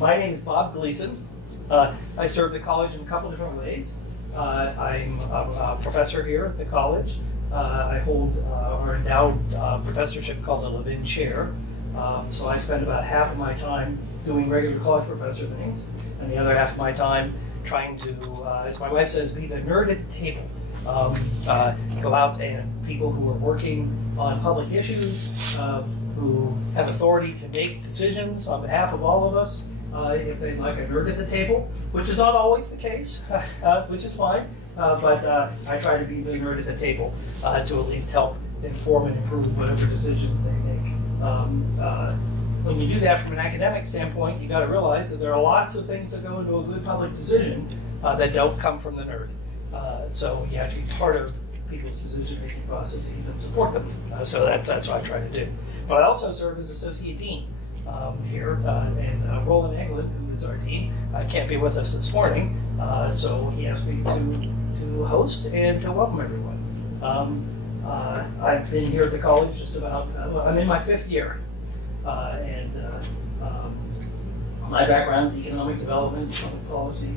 My name is Bob Gleason. I serve the college in a couple different ways. I'm a professor here at the college. I hold our endowed professorship called the Levin Chair. So I spend about half of my time doing regular college professor things, and the other half of my time trying to, as my wife says, be the nerd at the table. Go out and people who are working on public issues, who have authority to make decisions on behalf of all of us, if they'd like a nerd at the table, which is not always the case, which is fine, but I try to be the nerd at the table to at least help inform and improve whatever decisions they make. When you do that from an academic standpoint, you got to realize that there are lots of things that go into a good public decision that don't come from the nerd. So you have to be part of people's decision-making processes and support them. So that's what I try to do. But I also serve as Associate Dean here, and Roland Englund, who is our Dean, can't be with us this morning, so he asked me to host and to welcome everyone. I've been here at the college just about, I'm in my 5th year, and my background is economic development, public policy,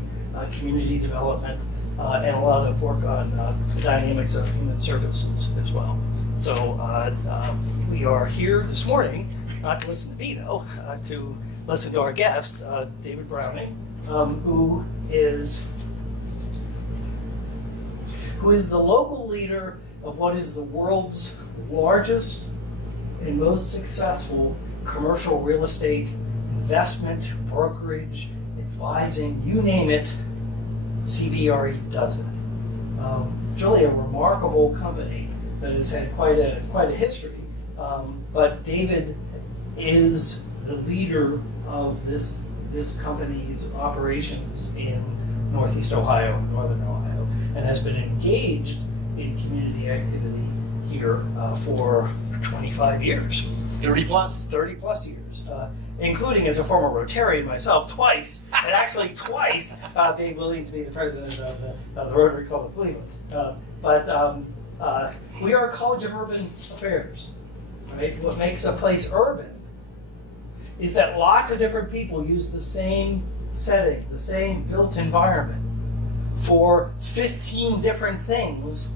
community development, and a lot of work on the dynamics of human services as well. So we are here this morning, not to listen to me though, to listen to our guest, David Browning, who is the local leader of what is the world's largest and most successful commercial real estate investment, brokerage, advising, you name it, CBRE does it. It's really a remarkable company that has had quite a history. But David is the leader of this company's operations in Northeast Ohio, Northern Ohio, and has been engaged in community activity here for 25 years. 30 plus? 30 plus years. Including as a former Rotarian myself, twice, and actually twice being willing to be the president of the Rotary Club of Cleveland. But we are a college of urban affairs. Right? What makes a place urban is that lots of different people use the same setting, the same built environment for 15 different things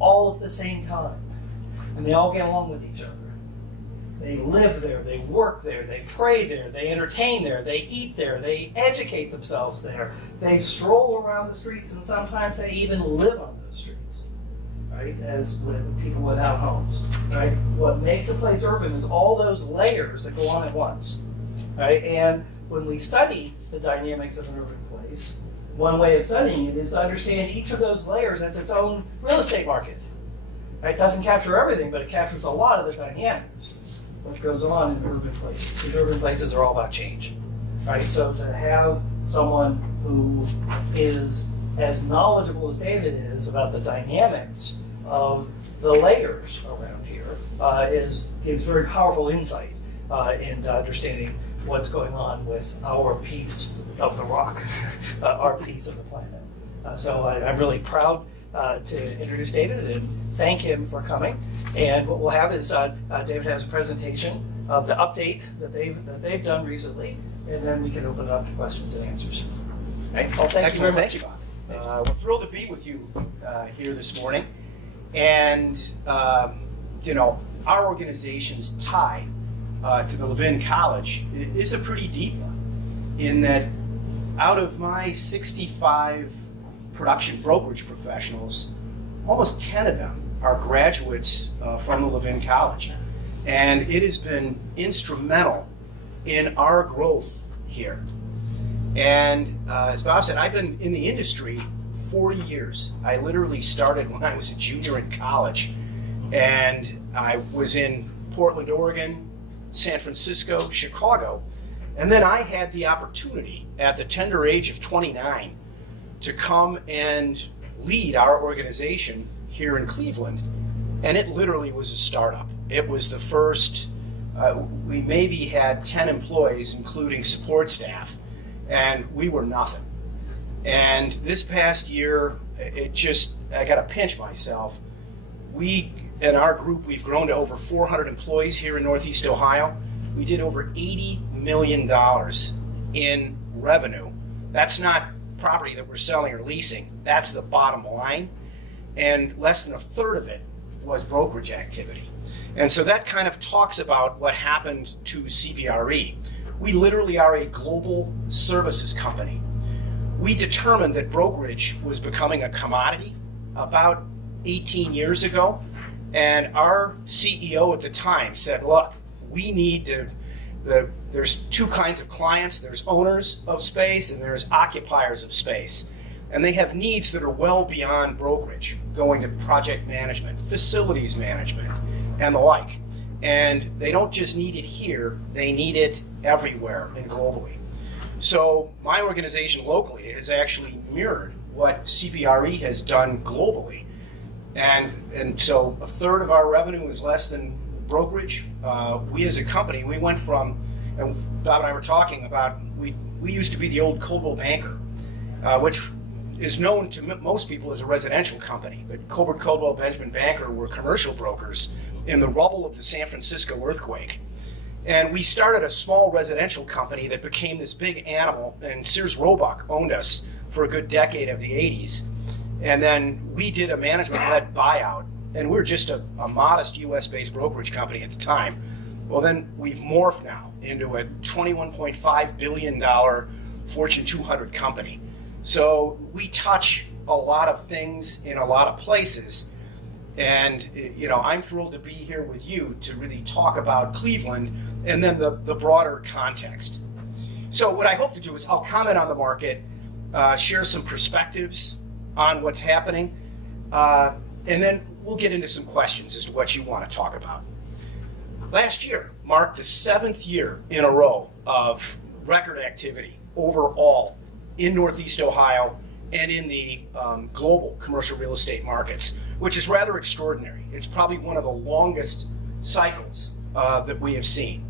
all at the same time. And they all get along with each other. They live there, they work there, they pray there, they entertain there, they eat there, they educate themselves there, they stroll around the streets, and sometimes they even live on those streets, right, as with people without homes, right? What makes a place urban is all those layers that go on at once, right? And when we study the dynamics of an urban place, one way of studying it is to understand each of those layers as its own real estate market. Right? It doesn't capture everything, but it captures a lot of the dynamics. What goes on in urban places. These urban places are all about change, right? So to have someone who is as knowledgeable as David is about the dynamics of the layers around here gives very powerful insight into understanding what's going on with our piece of the rock, our piece of the planet. So I'm really proud to introduce David and thank him for coming. And what we'll have is David has a presentation of the update that they've done recently, and then we can open it up to questions and answers. Right? Well, thank you very much. We're thrilled to be with you here this morning, and our organization's tie to the Levin College is a pretty deep one. In that, out of my 65 production brokerage professionals, almost 10 of them are graduates from the Levin College. And it has been instrumental in our growth here. And as Bob said, I've been in the industry 40 years. I literally started when I was a junior in college. And I was in Portland, Oregon, San Francisco, Chicago. And then I had the opportunity at the tender age of 29 to come and lead our organization here in Cleveland, and it literally was a startup. It was the first, we maybe had 10 employees, including support staff, and we were nothing. And this past year, I gotta pinch myself. We, in our group, we've grown to over 400 employees here in Northeast Ohio. We did over $80 million in revenue. That's not property that we're selling or leasing. That's the bottom line. And less than a third of it was brokerage activity. And so that kind of talks about what happened to CBRE. We literally are a global services company. We determined that brokerage was becoming a commodity about 18 years ago. And our CEO at the time said, look, we need to, there's two kinds of clients. There's owners of space and there's occupiers of space. And they have needs that are well beyond brokerage, going to project management, facilities management, and the like. And they don't just need it here, they need it everywhere and globally. So my organization locally has actually mirrored what CBRE has done globally. And so a third of our revenue is less than brokerage. We as a company, we went from, and Bob and I were talking about, we used to be the old Coldwell Banker, which is known to most people as a residential company, but Colbert Coldwell Benjamin Banker were commercial brokers in the rubble of the San Francisco earthquake. And we started a small residential company that became this big animal, and Sears Roebuck owned us for a good decade of the 80s. And then we did a management-led buyout, and we were just a modest US-based brokerage company at the time. Well, then we've morphed now into a $21.5 billion Fortune 200 company. So we touch a lot of things in a lot of places. And, you know, I'm thrilled to be here with you to really talk about Cleveland and then the broader context. So what I hope to do is I'll comment on the market, share some perspectives on what's happening, and then we'll get into some questions as to what you want to talk about. Last year marked the 7th year in a row of record activity overall in Northeast Ohio and in the global commercial real estate markets, which is rather extraordinary. It's probably one of the longest cycles that we have seen.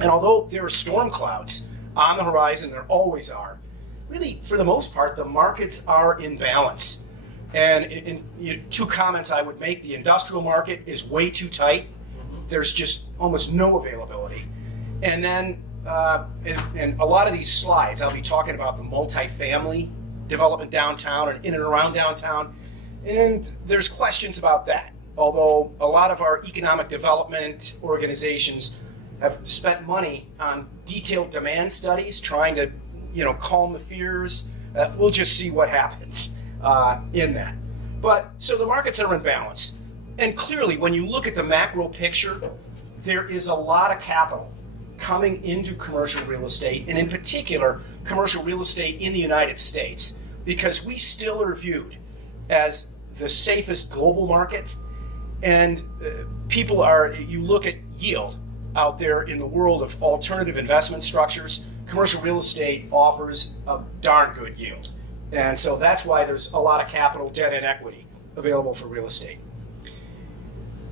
And although there are storm clouds on the horizon, there always are, really, for the most part, the markets are in balance. And two comments I would make: the industrial market is way too tight. There's just almost no availability. And then in a lot of these slides, I'll be talking about the multifamily development downtown and in and around downtown. And there's questions about that. Although a lot of our economic development organizations have spent money on detailed demand studies trying to, calm the fears. We'll just see what happens in that. But so the markets are in balance. And clearly, when you look at the macro picture, there is a lot of capital coming into commercial real estate, and in particular, commercial real estate in the United States, because we still are viewed as the safest global market. And you look at yield out there in the world of alternative investment structures, commercial real estate offers a darn good yield. And so that's why there's a lot of capital, debt, and equity available for real estate.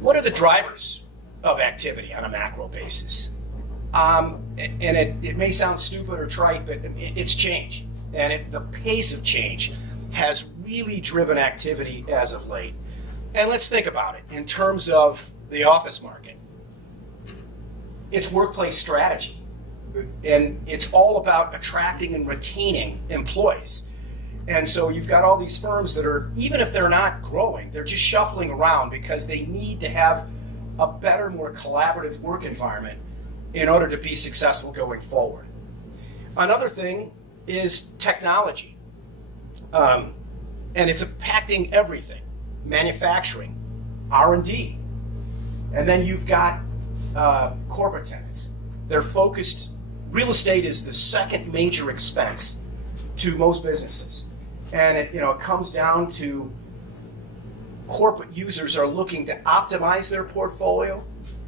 What are the drivers of activity on a macro basis? And it may sound stupid or trite, but it's change. And the pace of change has really driven activity as of late. And let's think about it in terms of the office market. It's workplace strategy. And it's all about attracting and retaining employees. And so you've got all these firms that are, even if they're not growing, they're just shuffling around because they need to have a better, more collaborative work environment in order to be successful going forward. Another thing is technology. And it's impacting everything: manufacturing, R&D. And then you've got corporate tenants. They're focused. Real estate is the second major expense to most businesses. And it comes down to corporate users are looking to optimize their portfolio.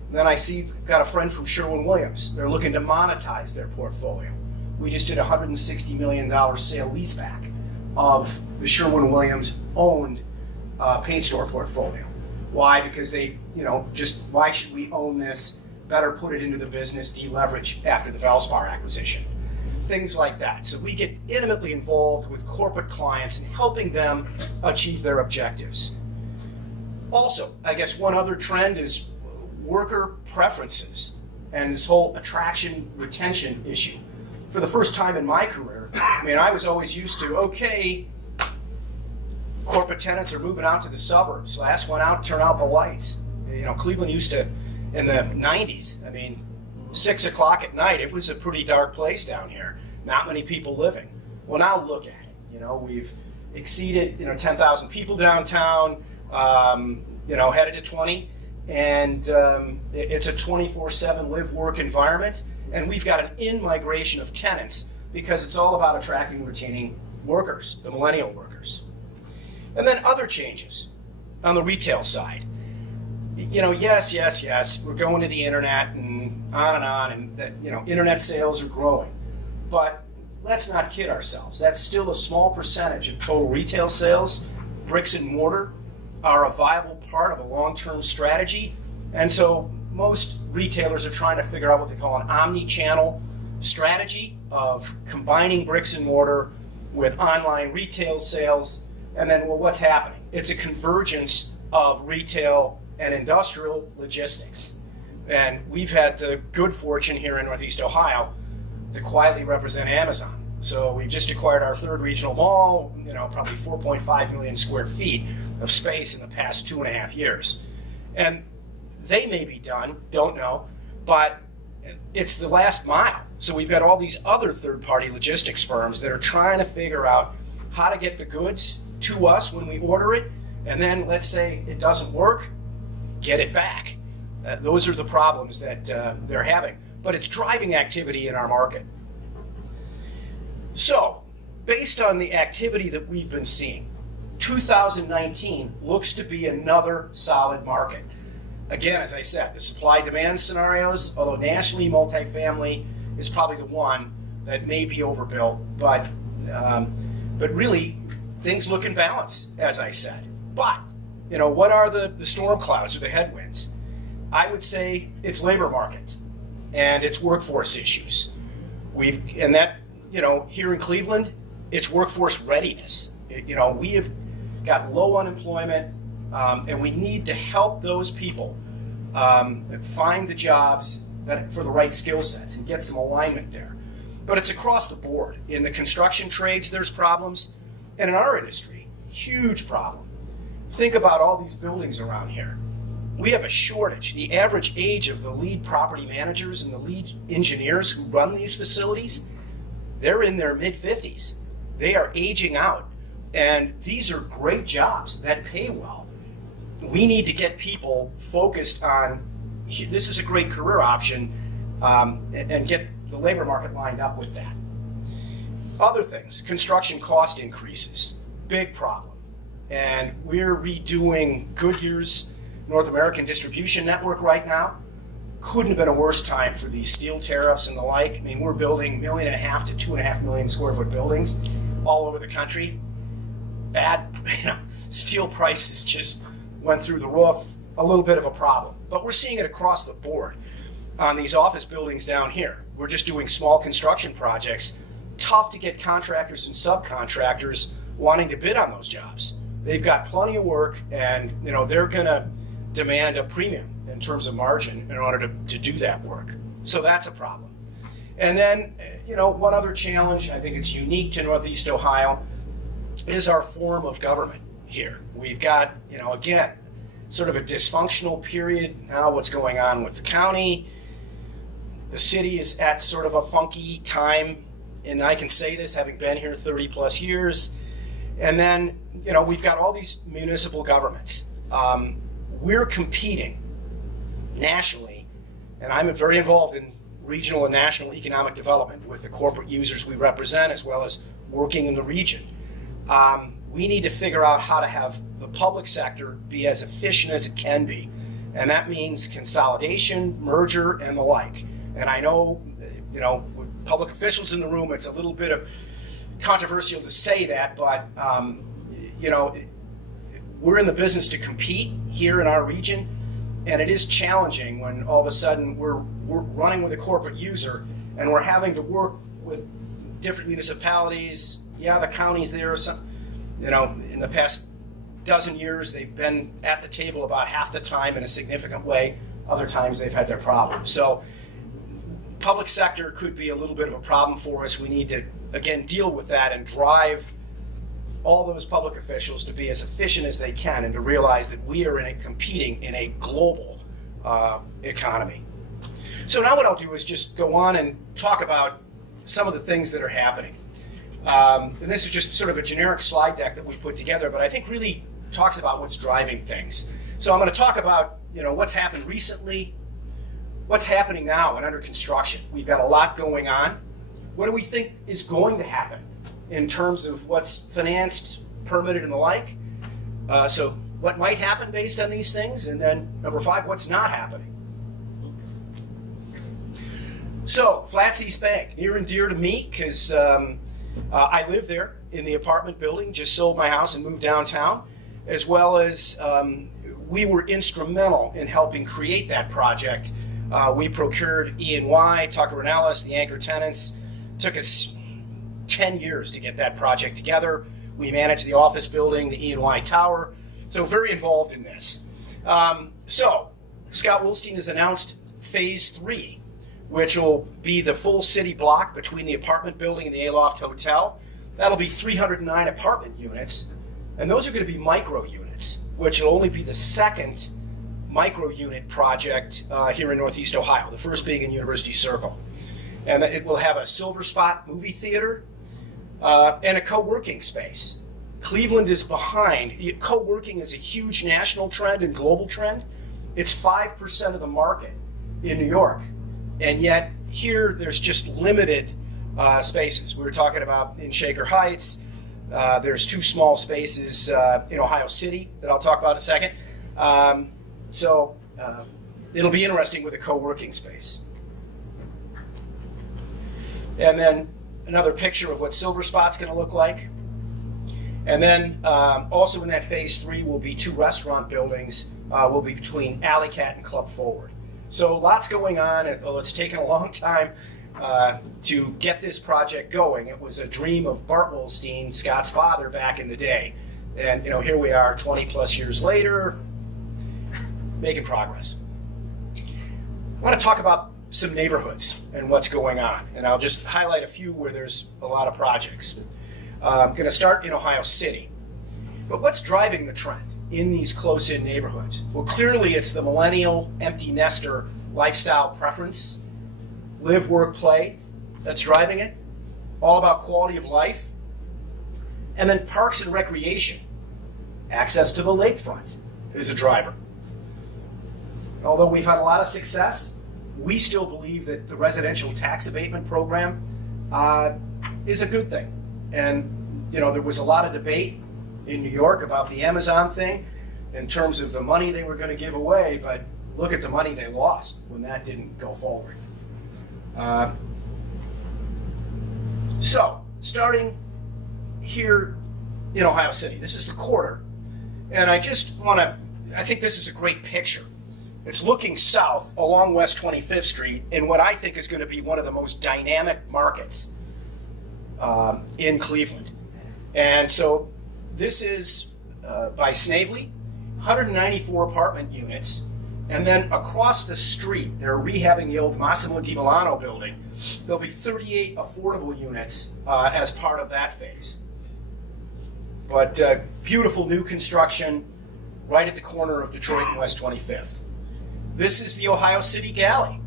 And then I see, got a friend from Sherwin-Williams. They're looking to monetize their portfolio. We just did a $160 million sale leaseback of the Sherwin-Williams owned paint store portfolio. Why? Because they, why should we own this? Better put it into the business, deleverage after the Valspar acquisition. Things like that. So we get intimately involved with corporate clients and helping them achieve their objectives. Also, I guess one other trend is worker preferences and this whole attraction retention issue. for the first time in my career, I mean, I was always used to, okay, corporate tenants are moving out to the suburbs. Last one out, turn out the lights. You know, Cleveland used to, in the 90s, I mean, 6 o'clock at night, it was a pretty dark place down here. Not many people living. Well, now look at it. You know, we've exceeded, 10,000 people downtown, headed to 20. And it's a 24/7 live-work environment. And we've got an in-migration of tenants because it's all about attracting and retaining workers, the millennial workers. And then other changes on the retail side. Yes, we're going to the internet and on, and that, internet sales are growing. But let's not kid ourselves. That's still a small percentage of total retail sales. Bricks and mortar are a viable part of a long-term strategy. And so most retailers are trying to figure out what they call an omni-channel strategy of combining bricks and mortar with online retail sales. And then, well, what's happening? It's a convergence of retail and industrial logistics. And we've had the good fortune here in Northeast Ohio to quietly represent Amazon. So we've just acquired our third regional mall, probably 4.5 million square feet of space in the past 2.5 years. And they may be done, don't know, but it's the last mile. So we've got all these other third-party logistics firms that are trying to figure out how to get the goods to us when we order it, and then let's say it doesn't work, get it back. Those are the problems that they're having. But it's driving activity in our market. So, based on the activity that we've been seeing, 2019 looks to be another solid market. Again, as I said, the supply-demand scenarios, although nationally multifamily is probably the one that may be overbuilt, but really things look in balance, as I said. But, what are the storm clouds or the headwinds? I would say it's labor market and it's workforce issues. Here in Cleveland, it's workforce readiness. We have got low unemployment, and we need to help those people find the jobs for the right skill sets and get some alignment there. But it's across the board. In the construction trades, there's problems. And in our industry, huge problem. Think about all these buildings around here. We have a shortage. The average age of the lead property managers and the lead engineers who run these facilities, they're in their mid-50s. They are aging out. And these are great jobs that pay well. We need to get people focused on, this is a great career option, and get the labor market lined up with that. Other things, construction cost increases, big problem. And we're redoing Goodyear's North American distribution network right now. Couldn't have been a worse time for these steel tariffs and the like. I mean, we're building 1.5 million to 2.5 million square foot buildings all over the country. Bad, steel prices just went through the roof, a little bit of a problem. But we're seeing it across the board on these office buildings down here. We're just doing small construction projects. Tough to get contractors and subcontractors wanting to bid on those jobs. They've got plenty of work, and they're going to demand a premium in terms of margin in order to do that work. So that's a problem. And then, one other challenge, I think it's unique to Northeast Ohio, is our form of government here. We've got, again, sort of a dysfunctional period now, what's going on with the county. The city is at sort of a funky time, and I can say this having been here 30 plus years. And then, we've got all these municipal governments. We're competing nationally, and I'm very involved in regional and national economic development with the corporate users we represent, as well as working in the region. We need to figure out how to have the public sector be as efficient as it can be. And that means consolidation, merger, and the like. And I know, with public officials in the room, it's a little bit of controversial to say that, but, we're in the business to compete here in our region. And it is challenging when all of a sudden we're running with a corporate user and we're having to work with different municipalities. Yeah, the county's there. In the past dozen years, they've been at the table about half the time in a significant way. Other times they've had their problems. So public sector could be a little bit of a problem for us. We need to, again, deal with that and drive all those public officials to be as efficient as they can and to realize that we are competing in a global economy. So now what I'll do is just go on and talk about some of the things that are happening. And this is just sort of a generic slide deck that we put together, but I think really talks about what's driving things. So I'm going to talk about what's happened recently, what's happening now and under construction. We've got a lot going on. What do we think is going to happen in terms of what's financed, permitted, and the like? So what might happen based on these things? And then number 5, what's not happening? So Flats East Bank, near and dear to me because I live there in the apartment building, just sold my house and moved downtown, as well as we were instrumental in helping create that project. We procured E&Y, Tucker & Ellis, the anchor tenants. Took us 10 years to get that project together. We managed the office building, the E&Y tower, so very involved in this. So Scott Wolstein has announced phase 3, which will be the full city block between the apartment building and the Aloft Hotel. That'll be 309 apartment units, and those are going to be micro units, which will only be the second micro unit project here in Northeast Ohio, the first being in University Circle. And it will have a Silver Spot movie theater and a co-working space. Cleveland is behind. Co-working is a huge national trend and global trend. It's 5% of the market in New York. And yet here there's just limited spaces. We were talking about in Shaker Heights. There's 2 small spaces in Ohio City that I'll talk about in a second. So it'll be interesting with a co-working space. And then another picture of what Silver Spot's going to look like. And then also in that phase 3 will be 2 restaurant buildings. Will be between Alley Cat and Club Forward. So lots going on. It's taken a long time to get this project going. It was a dream of Bart Wolstein, Scott's father, back in the day. And here we are 20 plus years later, making progress. I want to talk about some neighborhoods and what's going on. And I'll just highlight a few where there's a lot of projects. I'm going to start in Ohio City. But what's driving the trend in these close-in neighborhoods? Well, clearly it's the millennial empty nester lifestyle preference, live, work, play, that's driving it. All about quality of life. And then parks and recreation. Access to the lakefront is a driver. Although we've had a lot of success, we still believe that the residential tax abatement program is a good thing. And there was a lot of debate in New York about the Amazon thing in terms of the money they were going to give away, but look at the money they lost when that didn't go forward. So, starting here in Ohio City, this is the quarter, and I think this is a great picture. It's looking south along West 25th Street in what I think is going to be one of the most dynamic markets in Cleveland. And so this is by Snavely, 194 apartment units. And then across the street, they're rehabbing the old Massimo Di Milano building. There'll be 38 affordable units as part of that phase. But beautiful new construction right at the corner of Detroit and West 25th. This is the Ohio City Galley,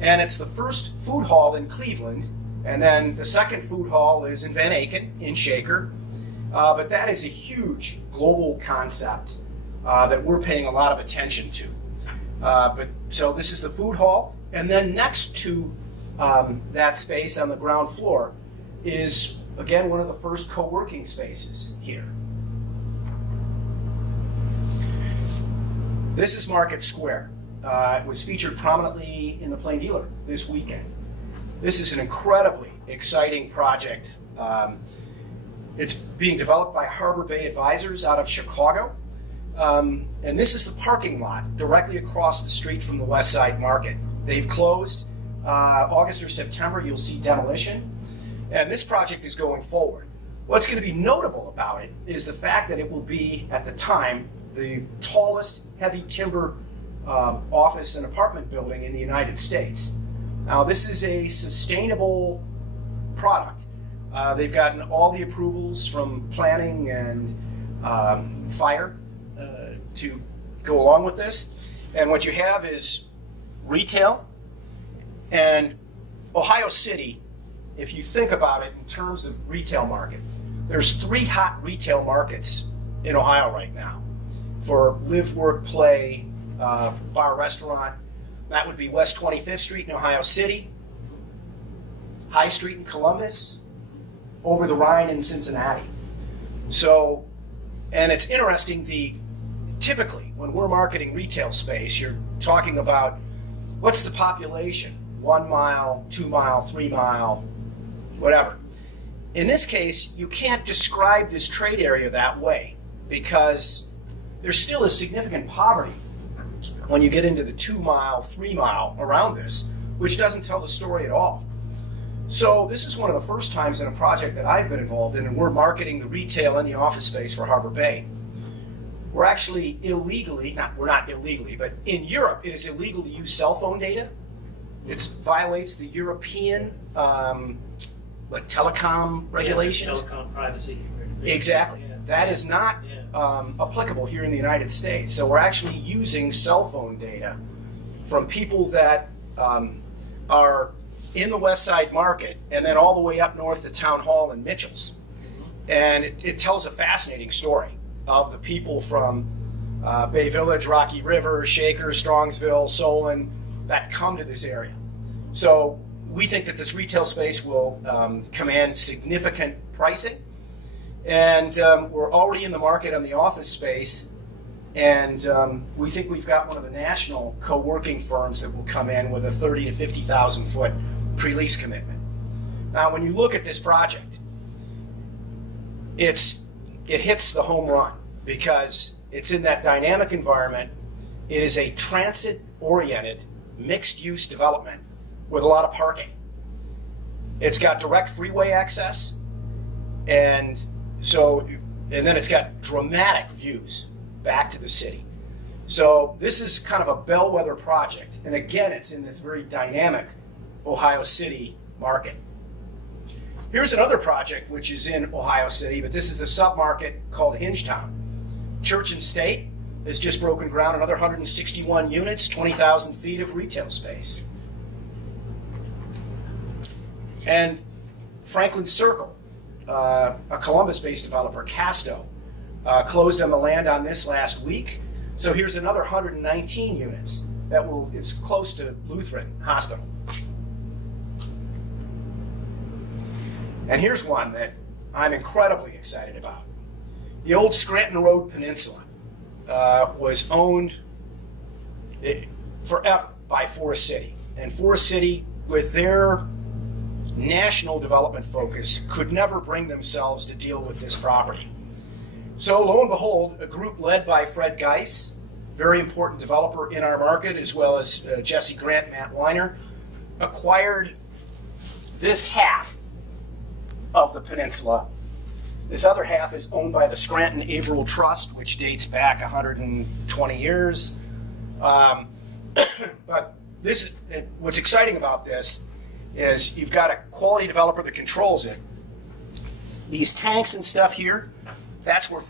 and it's the first food hall in Cleveland, and then the second food hall is in Van Aken in Shaker, but that is a huge global concept that we're paying a lot of attention to. So this is the food hall, and then next to that space on the ground floor is, again, one of the first co-working spaces here. This is Market Square. It was featured prominently in the Plain Dealer this weekend. This is an incredibly exciting project. It's being developed by Harbor Bay Advisors out of Chicago. And this is the parking lot directly across the street from the West Side Market. They've closed. August or September, you'll see demolition. And this project is going forward. What's going to be notable about it is the fact that it will be, at the time, the tallest heavy timber office and apartment building in the United States. Now, this is a sustainable product. They've gotten all the approvals from planning and fire to go along with this. And what you have is retail. And Ohio City, if you think about it in terms of retail market, there's 3 hot retail markets in Ohio right now for live, work, play, bar, restaurant. That would be West 25th Street in Ohio City, High Street in Columbus, over the Rhine in Cincinnati. So, and it's interesting, typically when we're marketing retail space, you're talking about what's the population, 1 mile, 2 mile, 3 mile, whatever. In this case, you can't describe this trade area that way because there's still a significant poverty when you get into the 2 mile, 3 mile around this, which doesn't tell the story at all. So this is one of the first times in a project that I've been involved in, and we're marketing the retail and the office space for Harbor Bay. We're actually we're not illegally, but in Europe it is illegal to use cell phone data. It violates the European telecom regulations. Telecom privacy. Exactly. Yeah. That is not applicable here in the United States. So we're actually using cell phone data from people that are in the West Side Market and then all the way up north to Town Hall and Mitchell's. And it tells a fascinating story of the people from Bay Village, Rocky River, Shaker, Strongsville, Solon, that come to this area. So we think that this retail space will command significant pricing. And we're already in the market on the office space. And we think we've got one of the national co-working firms that will come in with a 30 to 50,000 foot pre-lease commitment. Now, when you look at this project, it hits the home run because it's in that dynamic environment. It is a transit-oriented, mixed-use development with a lot of parking. It's got direct freeway access, and then it's got dramatic views back to the city. So this is kind of a bellwether project, and again, it's in this very dynamic Ohio City market. Here's another project which is in Ohio City, but this is the sub-market called Hingetown. Church and State has just broken ground, another 161 units, 20,000 feet of retail space. And Franklin Circle, a Columbus-based developer, Casto, closed on the land on this last week. So here's another 119 units it's close to Lutheran Hospital. And here's one that I'm incredibly excited about. The old Scranton Road Peninsula was owned forever by Forest City. And Forest City, with their national development focus, could never bring themselves to deal with this property. So lo and behold, a group led by Fred Geis, very important developer in our market, as well as Jesse Grant and Matt Weiner, acquired this half of the peninsula. This other half is owned by the Scranton Averill Trust, which dates back 120 years. But what's exciting about this is you've got a quality developer that controls it. These tanks and stuff here, that's where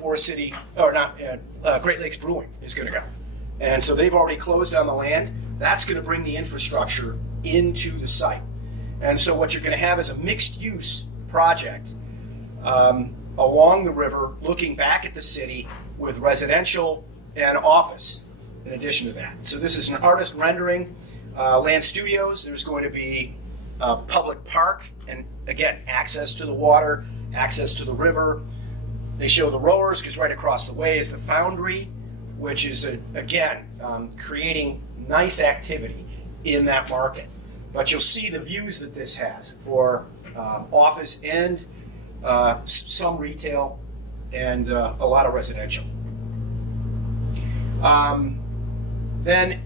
Great Lakes Brewing is going to go. And so they've already closed on the land. That's going to bring the infrastructure into the site. And so what you're going to have is a mixed-use project along the river, looking back at the city with residential and office in addition to that. So this is an artist rendering. Land Studios, there's going to be a public park, and again, access to the water, access to the river. They show the rowers because right across the way is the foundry, which is, creating nice activity in that market. But you'll see the views that this has for office and some retail and a lot of residential. Then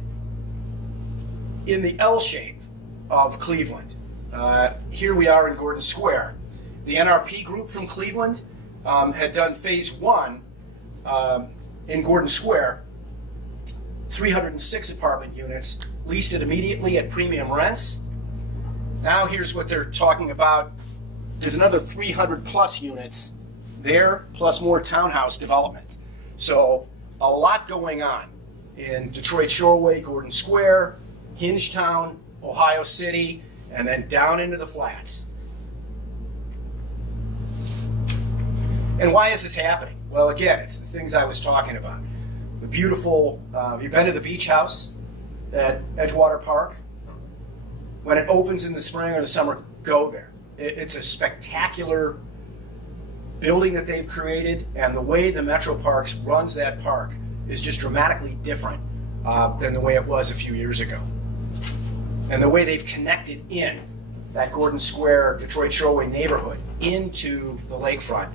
in the L shape of Cleveland, here we are in Gordon Square. The NRP group from Cleveland had done phase 1 in Gordon Square, 306 apartment units, leased it immediately at premium rents. Now here's what they're talking about. There's another 300 plus units there, plus more townhouse development. So a lot going on in Detroit Shoreway, Gordon Square, Hingetown, Ohio City, and then down into the flats. And why is this happening? Well, again, it's the things I was talking about. The beautiful, you've been to the beach house at Edgewater Park? When it opens in the spring or the summer, go there. It's a spectacular building that they've created, and the way the Metro Parks runs that park is just dramatically different than the way it was a few years ago. And the way they've connected in that Gordon Square, Detroit Shoreway neighborhood into the lakefront,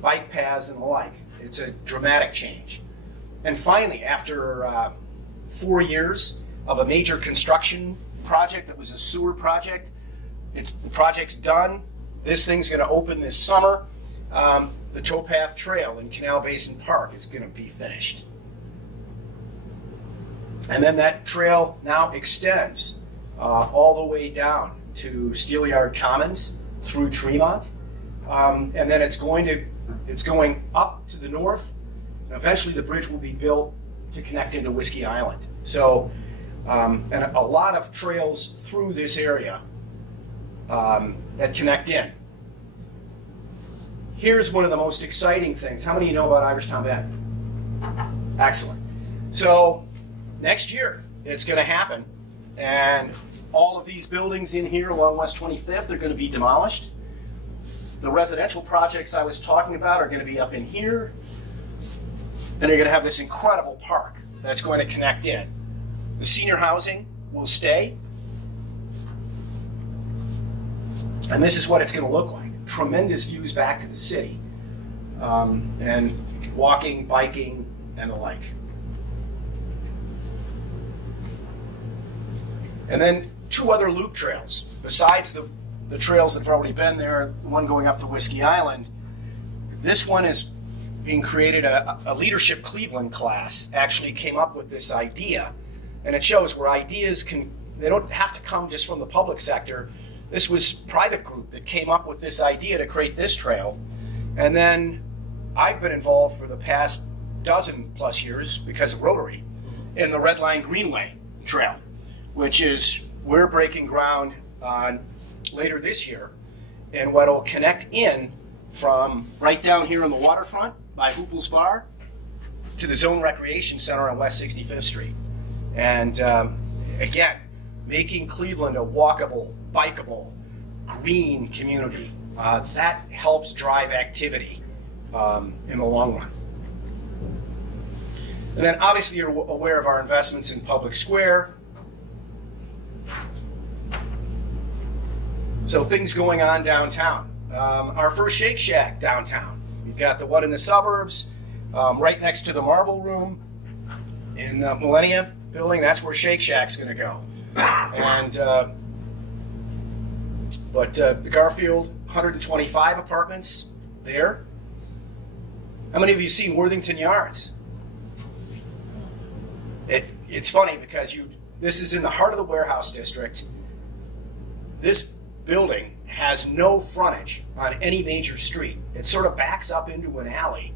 bike paths and the like. It's a dramatic change. And finally, after 4 years of a major construction project that was a sewer project, the project's done. This thing's going to open this summer. The towpath trail in Canal Basin Park is going to be finished. And then that trail now extends all the way down to Steelyard Commons through Tremont. And then it's going up to the north, and eventually the bridge will be built to connect into Whiskey Island. So, and a lot of trails through this area that connect in. Here's one of the most exciting things. How many of you know about Irishtown Bend? Excellent. So next year it's going to happen, and all of these buildings in here along West 25th are going to be demolished. The residential projects I was talking about are going to be up in here, and they're going to have this incredible park that's going to connect in. The senior housing will stay, and this is what it's going to look like. Tremendous views back to the city, and walking, biking, and the like. And then 2 other loop trails, besides the trails that have already been there, the one going up to Whiskey Island. This one is being created. A Leadership Cleveland class actually came up with this idea, and it shows where ideas they don't have to come just from the public sector. This was a private group that came up with this idea to create this trail. And then I've been involved for the past 12+ years because of Rotary in the Red Line Greenway Trail, which is we're breaking ground on later this year, and what will connect in from right down here on the waterfront by Hoople's Bar to the Zone Recreation Center on West 65th Street. And again, making Cleveland a walkable, bikeable, green community. That helps drive activity in the long run. And then obviously you're aware of our investments in Public Square. So things going on downtown. Our first Shake Shack downtown. We've got the one in the suburbs, right next to the Marble Room in the Millennium Building. That's where Shake Shack's going to go. And the Garfield 125 apartments there. How many of you seen Worthington Yards? It's funny because this is in the heart of the warehouse district. This building has no frontage on any major street. It sort of backs up into an alley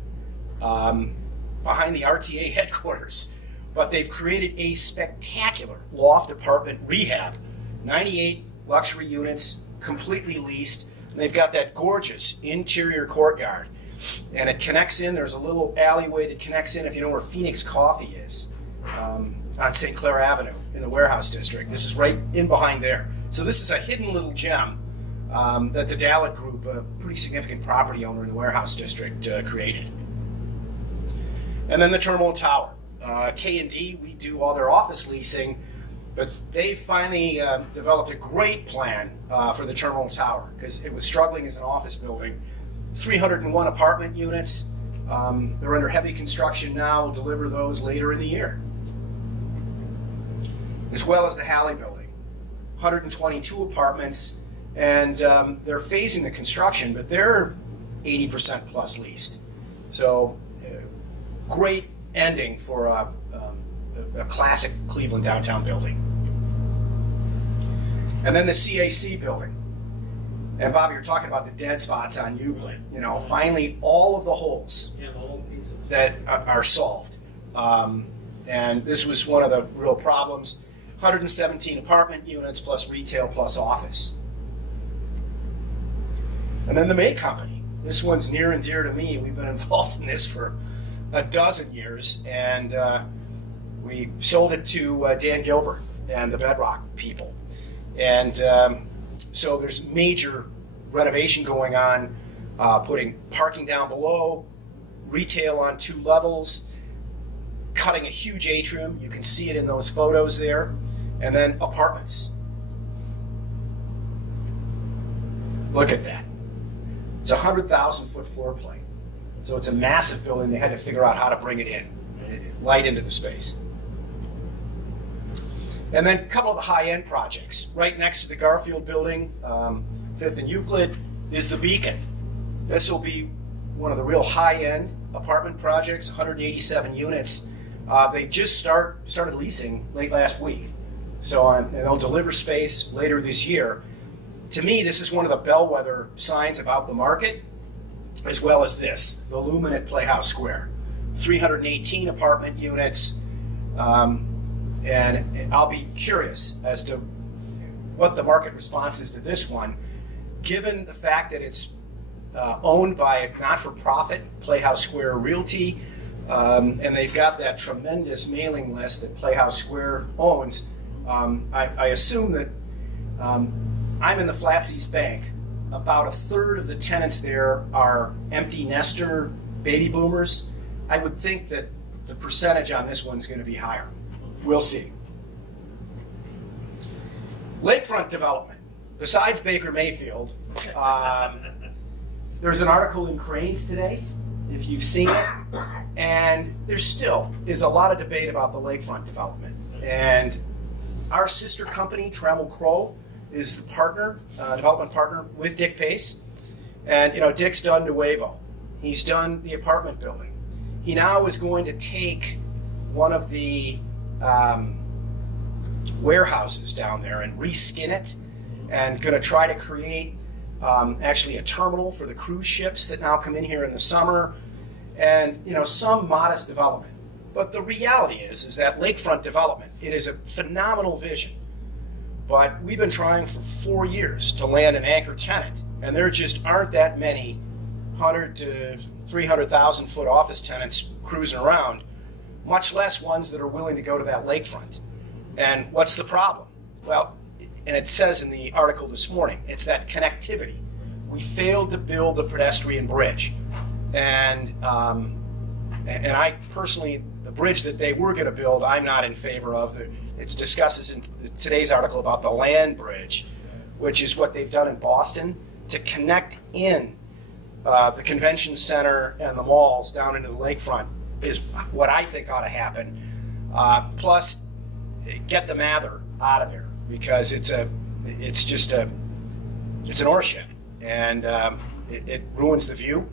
behind the RTA headquarters. But they've created a spectacular loft apartment rehab. 98 luxury units, completely leased. And they've got that gorgeous interior courtyard. And it connects in. There's a little alleyway that connects in, if you know where Phoenix Coffee is, on St. Clair Avenue in the warehouse district. This is right in behind there. So this is a hidden little gem that the Dalit Group, a pretty significant property owner in the warehouse district, created. And then the Terminal Tower. K&D, we do all their office leasing, but they finally developed a great plan for the Terminal Tower because it was struggling as an office building. 301 apartment units. They're under heavy construction now. We'll deliver those later in the year. As well as the Halley Building. 122 apartments, and they're phasing the construction, but they're 80% plus leased. So great ending for a classic Cleveland downtown building. And then the CAC building. And Bob, you're talking about the dead spots on Euclid. You know, finally all of the holes Yeah, the whole pieces. that are solved. And this was one of the real problems. 117 apartment units plus retail plus office. And then the May Company. This one's near and dear to me. We've been involved in this for a dozen years, and we sold it to Dan Gilbert and the Bedrock people. And so there's major renovation going on, putting parking down below, retail on 2 levels, cutting a huge atrium. You can see it in those photos there. And then apartments. Look at that. It's a 100,000-foot floor plate. So it's a massive building. They had to figure out how to bring it in, light into the space. And then a couple of the high-end projects. Right next to the Garfield building, 5th and Euclid, is the Beacon. This will be one of the real high-end apartment projects, 187 units. They just started leasing late last week. So and they'll deliver space later this year. To me, this is one of the bellwether signs about the market, as well as this, the Lumen at Playhouse Square. 318 apartment units, and I'll be curious as to what the market response is to this one, given the fact that it's owned by a not-for-profit, Playhouse Square Realty, and they've got that tremendous mailing list that Playhouse Square owns. I assume that I'm in the Flats East Bank. About a third of the tenants there are empty nester baby boomers. I would think that the percentage on this one's going to be higher. We'll see. Lakefront development. Besides Baker Mayfield, there's an article in Cranes today, if you've seen it, and there still is a lot of debate about the lakefront development. And our sister company, Trammell Crow, is the partner, development partner with Dick Pace. And Dick's done Nuevo. He's done the apartment building. He now is going to take one of the warehouses down there and reskin it, and going to try to create actually a terminal for the cruise ships that now come in here in the summer, and some modest development. But the reality is that lakefront development, it is a phenomenal vision. But we've been trying for 4 years to land an anchor tenant, and there just aren't that many 100 to 300,000 foot office tenants cruising around, much less ones that are willing to go to that lakefront. And what's the problem? Well, and it says in the article this morning, it's that connectivity. We failed to build the pedestrian bridge. And I personally, the bridge that they were going to build, I'm not in favor of. It discusses in today's article about the land bridge, which is what they've done in Boston to connect in the convention center and the malls down into the lakefront, is what I think ought to happen. Plus, get the Mather out of there, because it's an ore ship, and it ruins the view.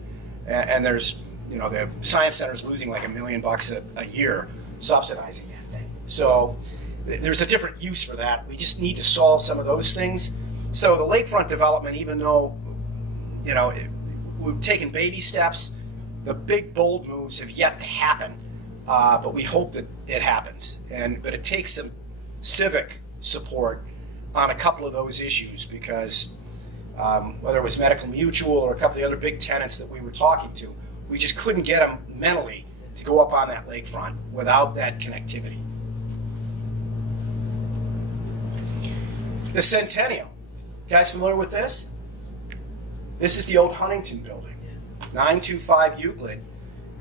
And there's, the Science Center is losing like $1 million a year subsidizing that thing. So there's a different use for that. We just need to solve some of those things. So the lakefront development, even though, we've taken baby steps, the big bold moves have yet to happen. But we hope that it happens. But it takes some civic support on a couple of those issues, because whether it was Medical Mutual or a couple of the other big tenants that we were talking to, we just couldn't get them mentally to go up on that lakefront without that connectivity. The Centennial. You guys familiar with this? This is the old Huntington building, 925 Euclid,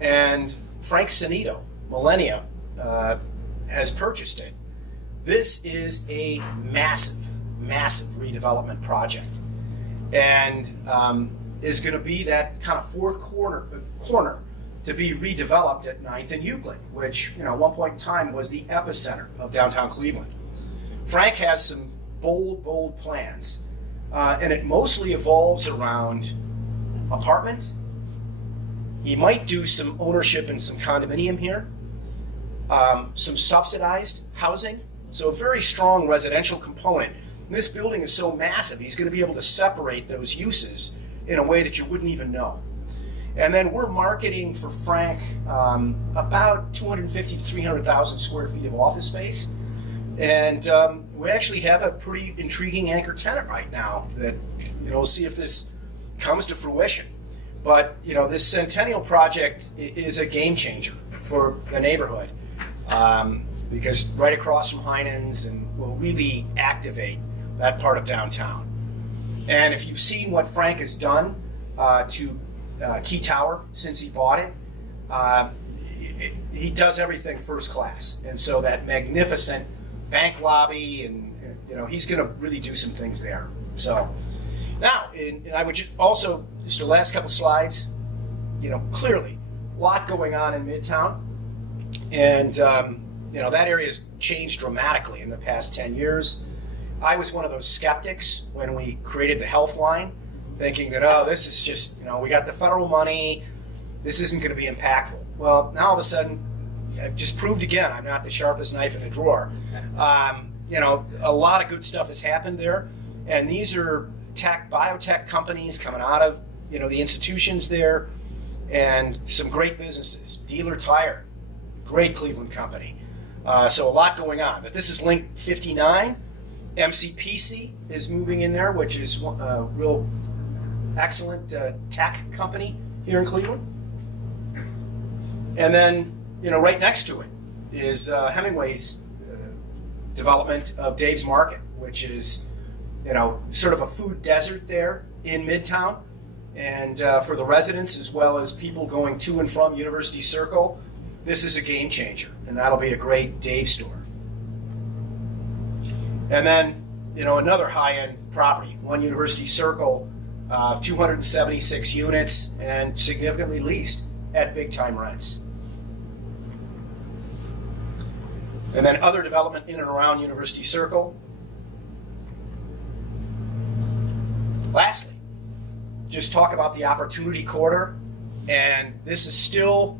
and Frank Sanito, Millennia, has purchased it. This is a massive, massive redevelopment project, and is going to be that kind of fourth corner to be redeveloped at 9th and Euclid, which at one point in time was the epicenter of downtown Cleveland. Frank has some bold plans, and it mostly evolves around apartment. He might do some ownership and some condominium here, some subsidized housing, so a very strong residential component, And this building is so massive, he's going to be able to separate those uses in a way that you wouldn't even know. And then we're marketing for Frank about 250 to 300,000 square feet of office space. And we actually have a pretty intriguing anchor tenant right now that, we'll see if this comes to fruition. But, this Centennial project is a game changer for the neighborhood because right across from Heinen's and will really activate that part of downtown. And if you've seen what Frank has done to Key Tower since he bought it, he does everything first class. And so that magnificent bank lobby, and he's going to really do some things there. So now, and I would also, just the last couple slides, clearly a lot going on in Midtown. And, that area has changed dramatically in the past 10 years. I was one of those skeptics when we created the health line, thinking that, this is just, we got the federal money, this isn't going to be impactful. Well, now all of a sudden, I've just proved again, I'm not the sharpest knife in the drawer. A lot of good stuff has happened there, and these are biotech companies coming out of, the institutions there, and some great businesses. Dealer Tire, great Cleveland company. So a lot going on. But this is Link 59. MCPC is moving in there, which is a real excellent tech company here in Cleveland. And then, right next to it is Hemingway's development of Dave's Market, which is, sort of a food desert there in Midtown. And for the residents as well as people going to and from University Circle, this is a game changer, and that'll be a great Dave store. And then, another high-end property, One University Circle, 276 units and significantly leased at big-time rents. And then other development in and around University Circle. Lastly, just talk about the Opportunity Corridor, and this is still,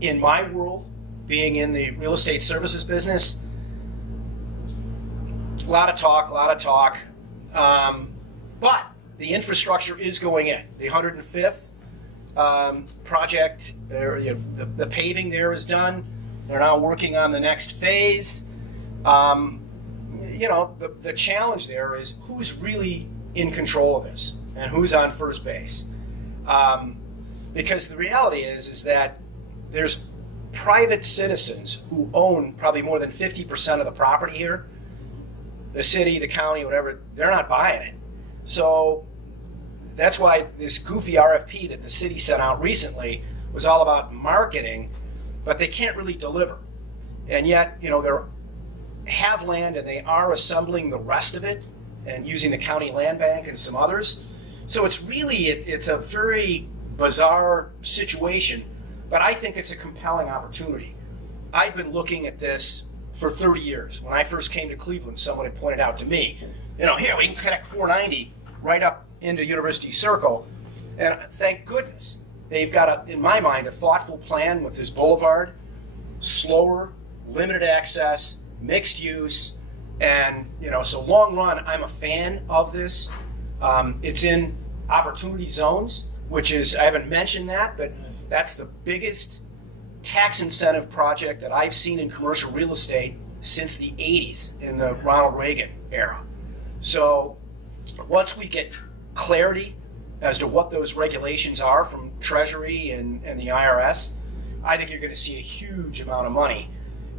in my world, being in the real estate services business, a lot of talk. But the infrastructure is going in. The 105th project, the paving there is done. They're now working on the next phase. The challenge there is who's really in control of this and who's on first base. Because the reality is that there's private citizens who own probably more than 50% of the property here. The city, the county, whatever, they're not buying it. So that's why this goofy RFP that the city sent out recently was all about marketing, but they can't really deliver. And yet, they have land and they are assembling the rest of it and using the county land bank and some others. So it's really, it's a very bizarre situation, but I think it's a compelling opportunity. I've been looking at this for 30 years. When I first came to Cleveland, someone had pointed out to me, here we can connect 490 right up into University Circle. And thank goodness they've got, in my mind, a thoughtful plan with this boulevard, slower, limited access, mixed use, and so long run, I'm a fan of this. It's in opportunity zones, which is, I haven't mentioned that, but that's the biggest tax incentive project that I've seen in commercial real estate since the 80s in the Ronald Reagan era. So once we get clarity as to what those regulations are from Treasury and the IRS, I think you're going to see a huge amount of money.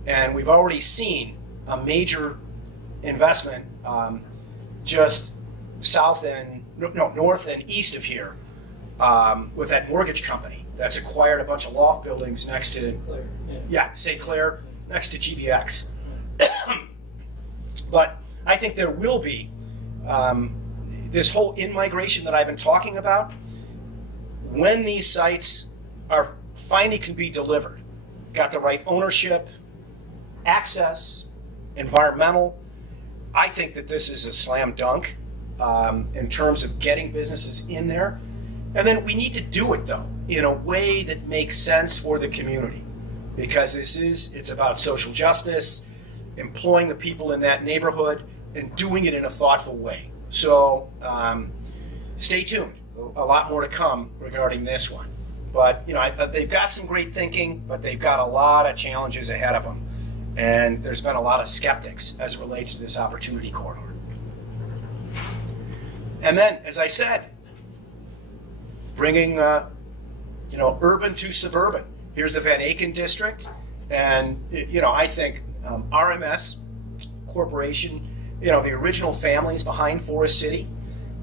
And we've already seen a major investment just north and east of here with that mortgage company that's acquired a bunch of loft buildings next to St. Clair, next to GBX. But I think there will be this whole in-migration that I've been talking about. When these sites are finally can be delivered, got the right ownership, access, environmental, I think that this is a slam dunk in terms of getting businesses in there. And then we need to do it, though, in a way that makes sense for the community. Because it's about social justice, employing the people in that neighborhood, and doing it in a thoughtful way. So stay tuned. A lot more to come regarding this one. But they've got some great thinking, but they've got a lot of challenges ahead of them. And there's been a lot of skeptics as it relates to this opportunity corridor. And then, as I said, bringing urban to suburban. Here's the Van Aken district, and I think RMS Corporation, the original families behind Forest City,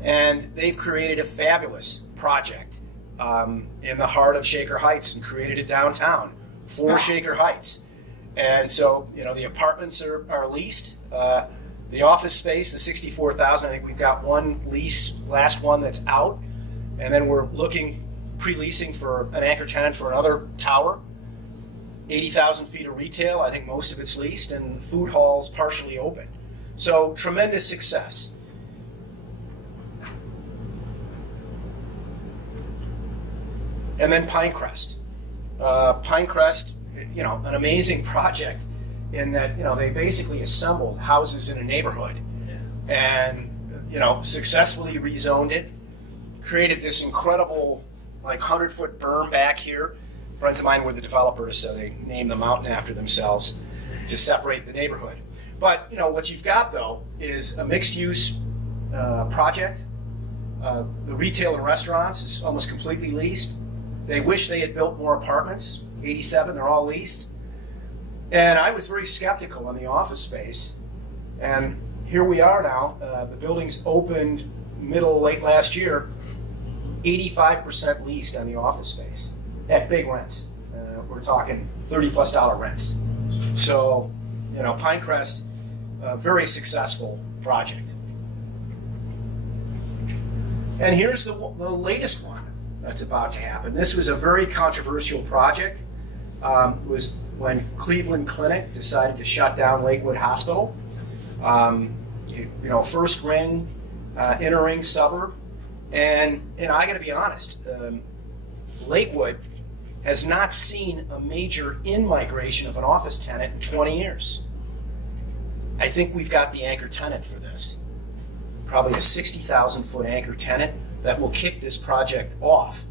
and they've created a fabulous project in the heart of Shaker Heights and created a downtown for Shaker Heights. And so, the apartments are leased. The office space, the 64,000, I think we've got one lease, last one that's out. And then we're pre-leasing for an anchor tenant for another tower. 80,000 feet of retail, I think most of it's leased, and the food hall's partially open. So tremendous success. And then Pinecrest. Pinecrest, an amazing project in that, they basically assembled houses in a neighborhood and, successfully rezoned it, created this incredible, 100-foot berm back here. Friends of mine were the developers, so they named the mountain after themselves to separate the neighborhood. But, what you've got, though, is a mixed-use project. The retail and restaurants is almost completely leased. They wish they had built more apartments. 87, they're all leased. And I was very skeptical on the office space. And here we are now. The building's opened late last year. 85% leased on the office space at big rents. We're talking $30+ rents. So, Pinecrest, a very successful project. And here's the latest one that's about to happen. This was a very controversial project. It was when Cleveland Clinic decided to shut down Lakewood Hospital. First ring, inner ring suburb. And I got to be honest, Lakewood has not seen a major in-migration of an office tenant in 20 years. I think we've got the anchor tenant for this. Probably a 60,000-foot anchor tenant that will kick this project off.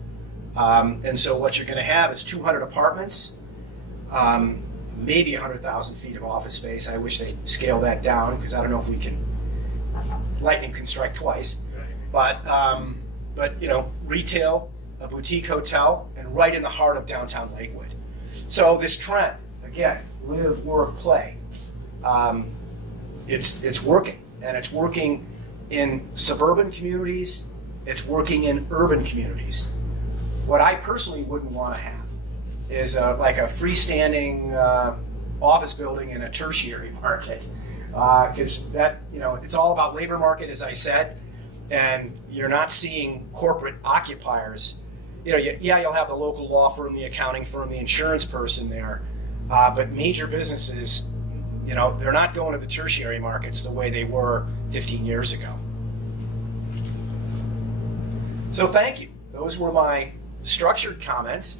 And so what you're going to have is 200 apartments, maybe 100,000 feet of office space. I wish they'd scale that down because I don't know if we can, lightning can strike twice. But retail, a boutique hotel, and right in the heart of downtown Lakewood. So this trend, again, live, work, play, it's working. And it's working in suburban communities, it's working in urban communities. What I personally wouldn't want to have is a freestanding office building in a tertiary market. Because it's all about labor market, as I said, and you're not seeing corporate occupiers. You'll have the local law firm, the accounting firm, the insurance person there, but major businesses, they're not going to the tertiary markets the way they were 15 years ago. So thank you. Those were my structured comments.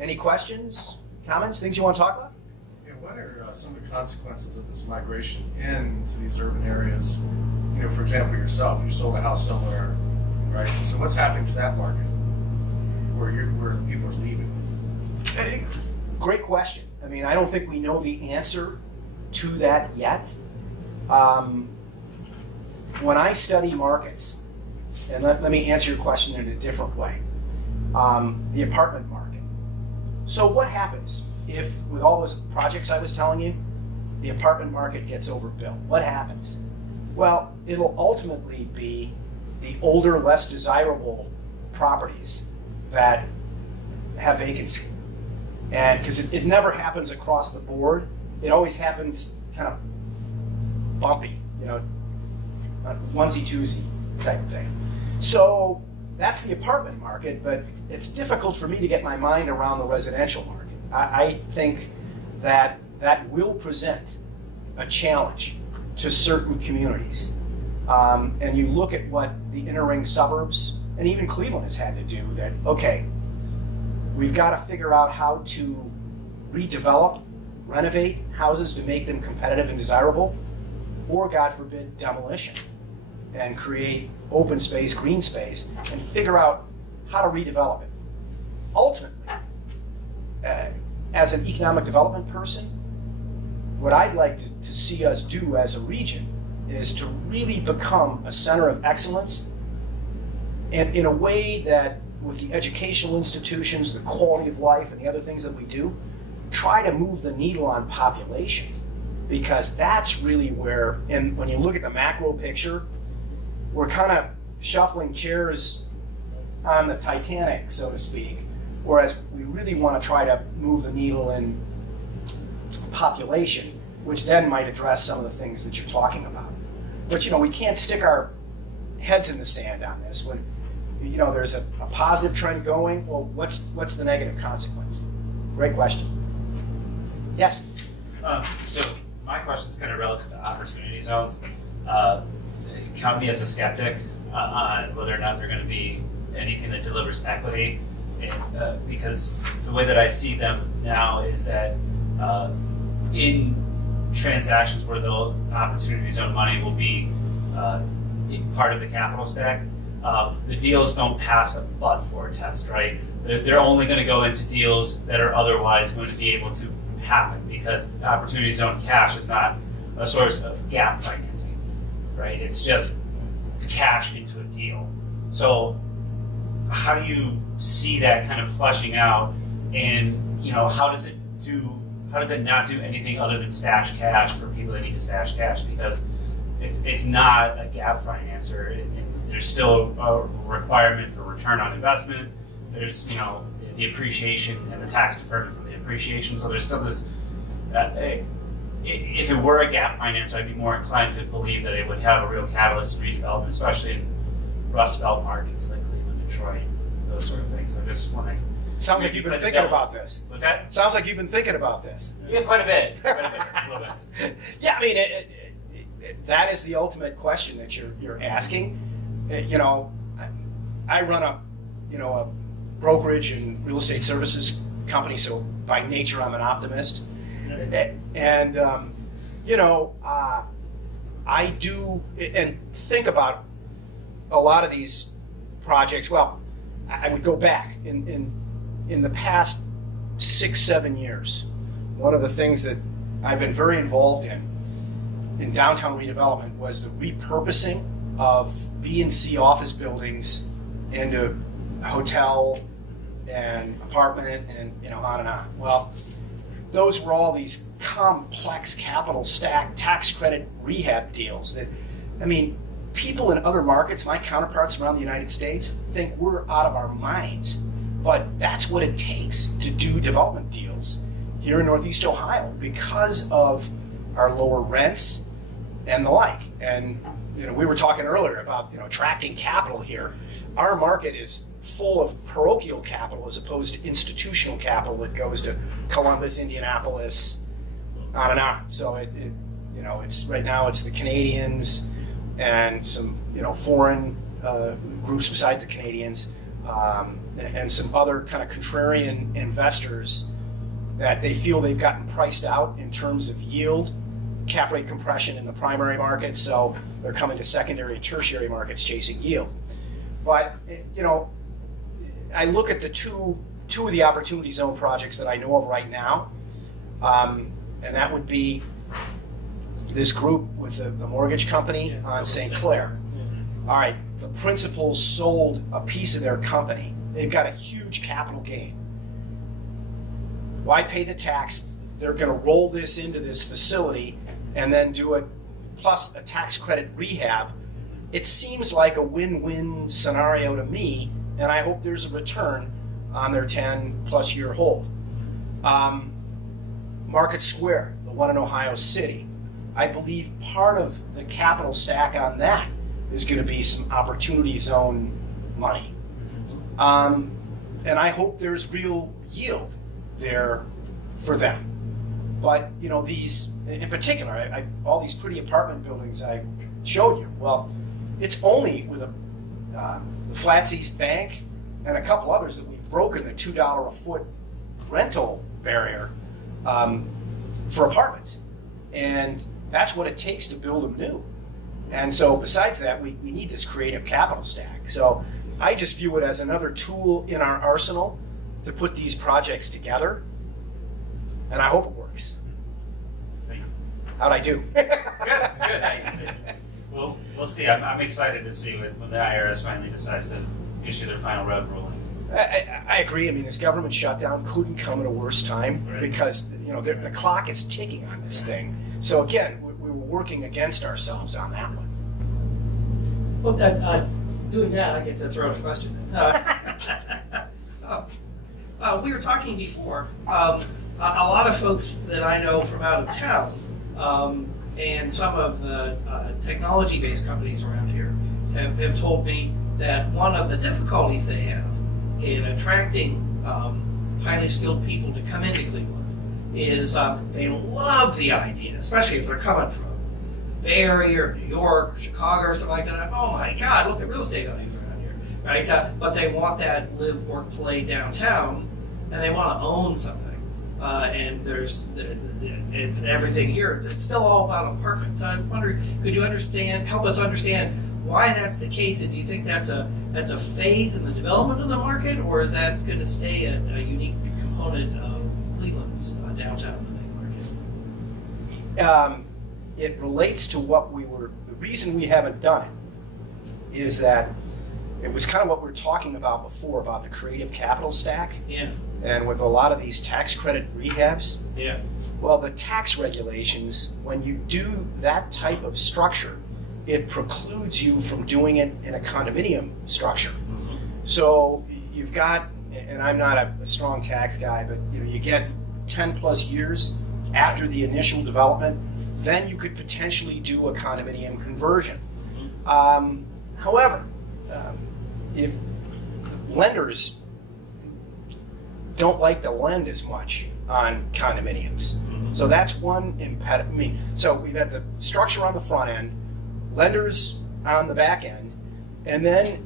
Any questions, comments, things you want to talk about? Yeah, what are some of the consequences of this migration into these urban areas? For example, yourself, you sold a house somewhere, right? So what's happening to that market where people are leaving? Great question. I don't think we know the answer to that yet. When I study markets, and let me answer your question in a different way, the apartment market. So what happens if, with all those projects I was telling you, the apartment market gets overbuilt? What happens? Well, it'll ultimately be the older, less desirable properties that have vacancy. And because it never happens across the board, it always happens kind of bumpy, onesie-twosie type of thing. So that's the apartment market, but it's difficult for me to get my mind around the residential market. I think that will present a challenge to certain communities. And you look at what the inner ring suburbs, and even Cleveland has had to do, that, okay, we've got to figure out how to redevelop, renovate houses to make them competitive and desirable. or God forbid, demolition, and create open space, green space, and figure out how to redevelop it. Ultimately, as an economic development person, what I'd like to see us do as a region is to really become a center of excellence, and in a way that with the educational institutions, the quality of life, and the other things that we do, try to move the needle on population. Because that's really where, and when you look at the macro picture, we're kind of shuffling chairs on the Titanic, so to speak, whereas we really want to try to move the needle in population, which then might address some of the things that you're talking about. But we can't stick our heads in the sand on this. When there's a positive trend going, well, what's the negative consequence? Great question. Yes? So my question is kind of relative to opportunity zones. Count me as a skeptic on whether or not they're going to be anything that delivers equity, and, because the way that I see them now is that in transactions where the opportunity zone money will be part of the capital stack, the deals don't pass a but-for test, right? They're only going to go into deals that are otherwise going to be able to happen, because opportunity zone cash is not a source of gap financing, right? It's just cash into a deal. So how do you see that kind of fleshing out, and how does it not do anything other than stash cash for people that need to stash cash? Because it's not a gap financer. There's still a requirement for return on investment. There's the appreciation and the tax deferment from the appreciation. So there's still this. If it were a gap finance, I'd be more inclined to believe that it would have a real catalyst in redevelopment, especially in Rust Belt markets like Cleveland, Detroit, those sort of things. I just want to. Sounds like you've been thinking about this. What's that? Sounds like you've been thinking about this. Yeah, quite a bit. A little bit. Yeah, I mean, that is the ultimate question that you're asking. I run a brokerage and real estate services company, so by nature I'm an optimist. And I do and think about a lot of these projects. Well, I would go back in the past 6-7 years. One of the things that I've been very involved in downtown redevelopment was the repurposing of B and C office buildings into hotel and apartment and on and on. Well, those were all these complex capital stack tax credit rehab deals that, people in other markets, my counterparts around the United States, think we're out of our minds. But that's what it takes to do development deals here in Northeast Ohio because of our lower rents and the like. And we were talking earlier about attracting capital here. Our market is full of parochial capital as opposed to institutional capital that goes to Columbus, Indianapolis, on and on. So it's right now it's the Canadians and some foreign groups besides the Canadians, and some other kind of contrarian investors that they feel they've gotten priced out in terms of yield, cap rate compression in the primary market, so they're coming to secondary and tertiary markets chasing yield. But I look at the two of the opportunity zone projects that I know of right now, and that would be this group with the mortgage company on St. Clair. All right, the principals sold a piece of their company. They've got a huge capital gain. Why pay the tax? They're going to roll this into this facility and then do it plus a tax credit rehab. It seems like a win-win scenario to me, and I hope there's a return on their 10-plus year hold. Market Square, the one in Ohio City. I believe part of the capital stack on that is going to be some opportunity zone money. And I hope there's real yield there for them. But, these, in particular, all these pretty apartment buildings I showed you, well, it's only with the Flats East Bank and a couple others that we've broken the $2 a foot rental barrier for apartments. And that's what it takes to build them new. And so besides that, we need this creative capital stack. So I just view it as another tool in our arsenal to put these projects together, and I hope it works. How'd I do? Good. Well, we'll see. I'm excited to see when the IRS finally decides to issue their final road ruling. I agree. I mean, this government shutdown couldn't come at a worse time Right. because the clock is ticking on this thing. So again, we were working against ourselves on that one. Well, doing that, I get to throw in a question. We were talking before. A lot of folks that I know from out of town, and some of the technology-based companies around here have told me that one of the difficulties they have in attracting highly skilled people to come into Cleveland is they love the idea, especially if they're coming from Bay Area or New York or Chicago or something like that. Oh my God, look at real estate values around here, right? But they want that live, work, play downtown, and they want to own something. And there's everything here. It's still all about apartments. I'm wondering, could you help us understand why that's the case? And do you think that's a phase in the development of the market, or is that going to stay a unique component of Cleveland's downtown living market? It relates to the reason we haven't done it is that it was kind of what we were talking about before about the creative capital stack. Yeah. And with a lot of these tax credit rehabs, Yeah. well, the tax regulations, when you do that type of structure, it precludes you from doing it in a condominium structure. Mm-hmm. So you've got, and I'm not a strong tax guy, but you get 10 plus years after the initial development, then you could potentially do a condominium conversion. However, if lenders don't like to lend as much on condominiums. So that's one impediment. I mean, so we've got the structure on the front end, lenders on the back end, and then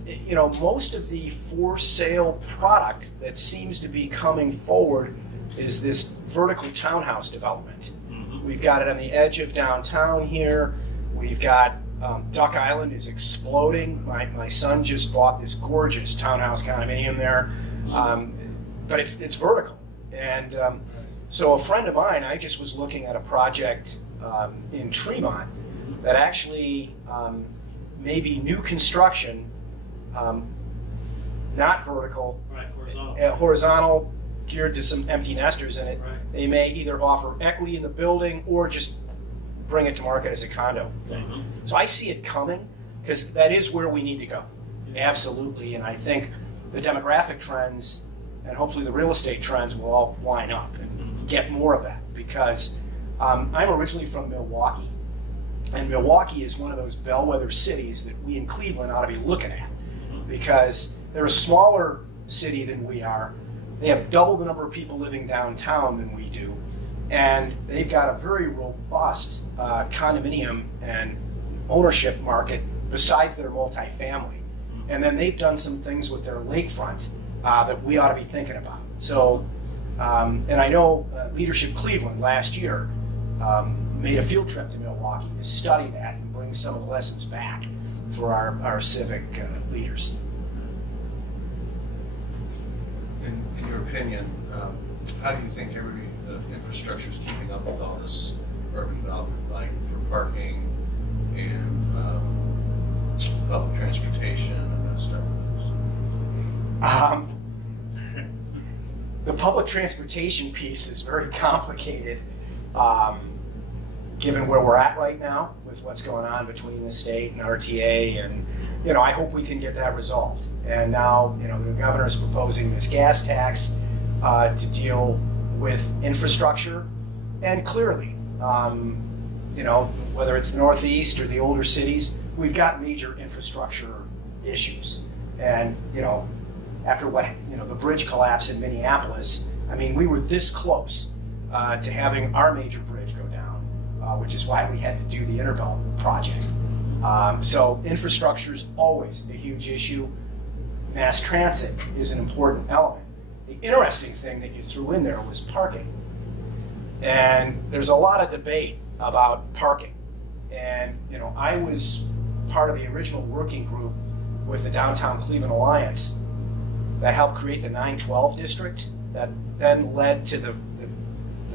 most of the for sale product that seems to be coming forward is this vertical townhouse development. We've got it on the edge of downtown here. We've got Duck Island is exploding. My son just bought this gorgeous townhouse condominium there. But it's vertical. And so a friend of mine, I just was looking at a project in Tremont that actually may be new construction, not vertical, Right, horizontal. horizontal, geared to some empty nesters in it. Right. They may either offer equity in the building or just bring it to market as a condo. Mhm. So I see it coming because that is where we need to go. Absolutely. And I think the demographic trends and hopefully the real estate trends will all line up and get more of that because I'm originally from Milwaukee, and Milwaukee is one of those bellwether cities that we in Cleveland ought to be looking at because they're a smaller city than we are. They have double the number of people living downtown than we do, and they've got a very robust condominium and ownership market besides their multifamily. And then they've done some things with their lakefront that we ought to be thinking about. So, and I know Leadership Cleveland last year made a field trip to Milwaukee to study that and bring some of the lessons back for our civic leaders. In your opinion, how do you think the infrastructure is keeping up with all this urban development, like for parking and public transportation and that stuff? The public transportation piece is very complicated, given where we're at right now with what's going on between the state and RTA, and I hope we can get that resolved. And now, the governor is proposing this gas tax to deal with infrastructure, and clearly, whether it's the Northeast or the older cities, we've got major infrastructure issues. And after the bridge collapse in Minneapolis, I mean, we were this close to having our major bridge go down, which is why we had to do the Interbelt project. So infrastructure is always a huge issue. Mass transit is an important element. The interesting thing that you threw in there was parking. And there's a lot of debate about parking. And, I was part of the original working group with the Downtown Cleveland Alliance that helped create the 912 district that then led to the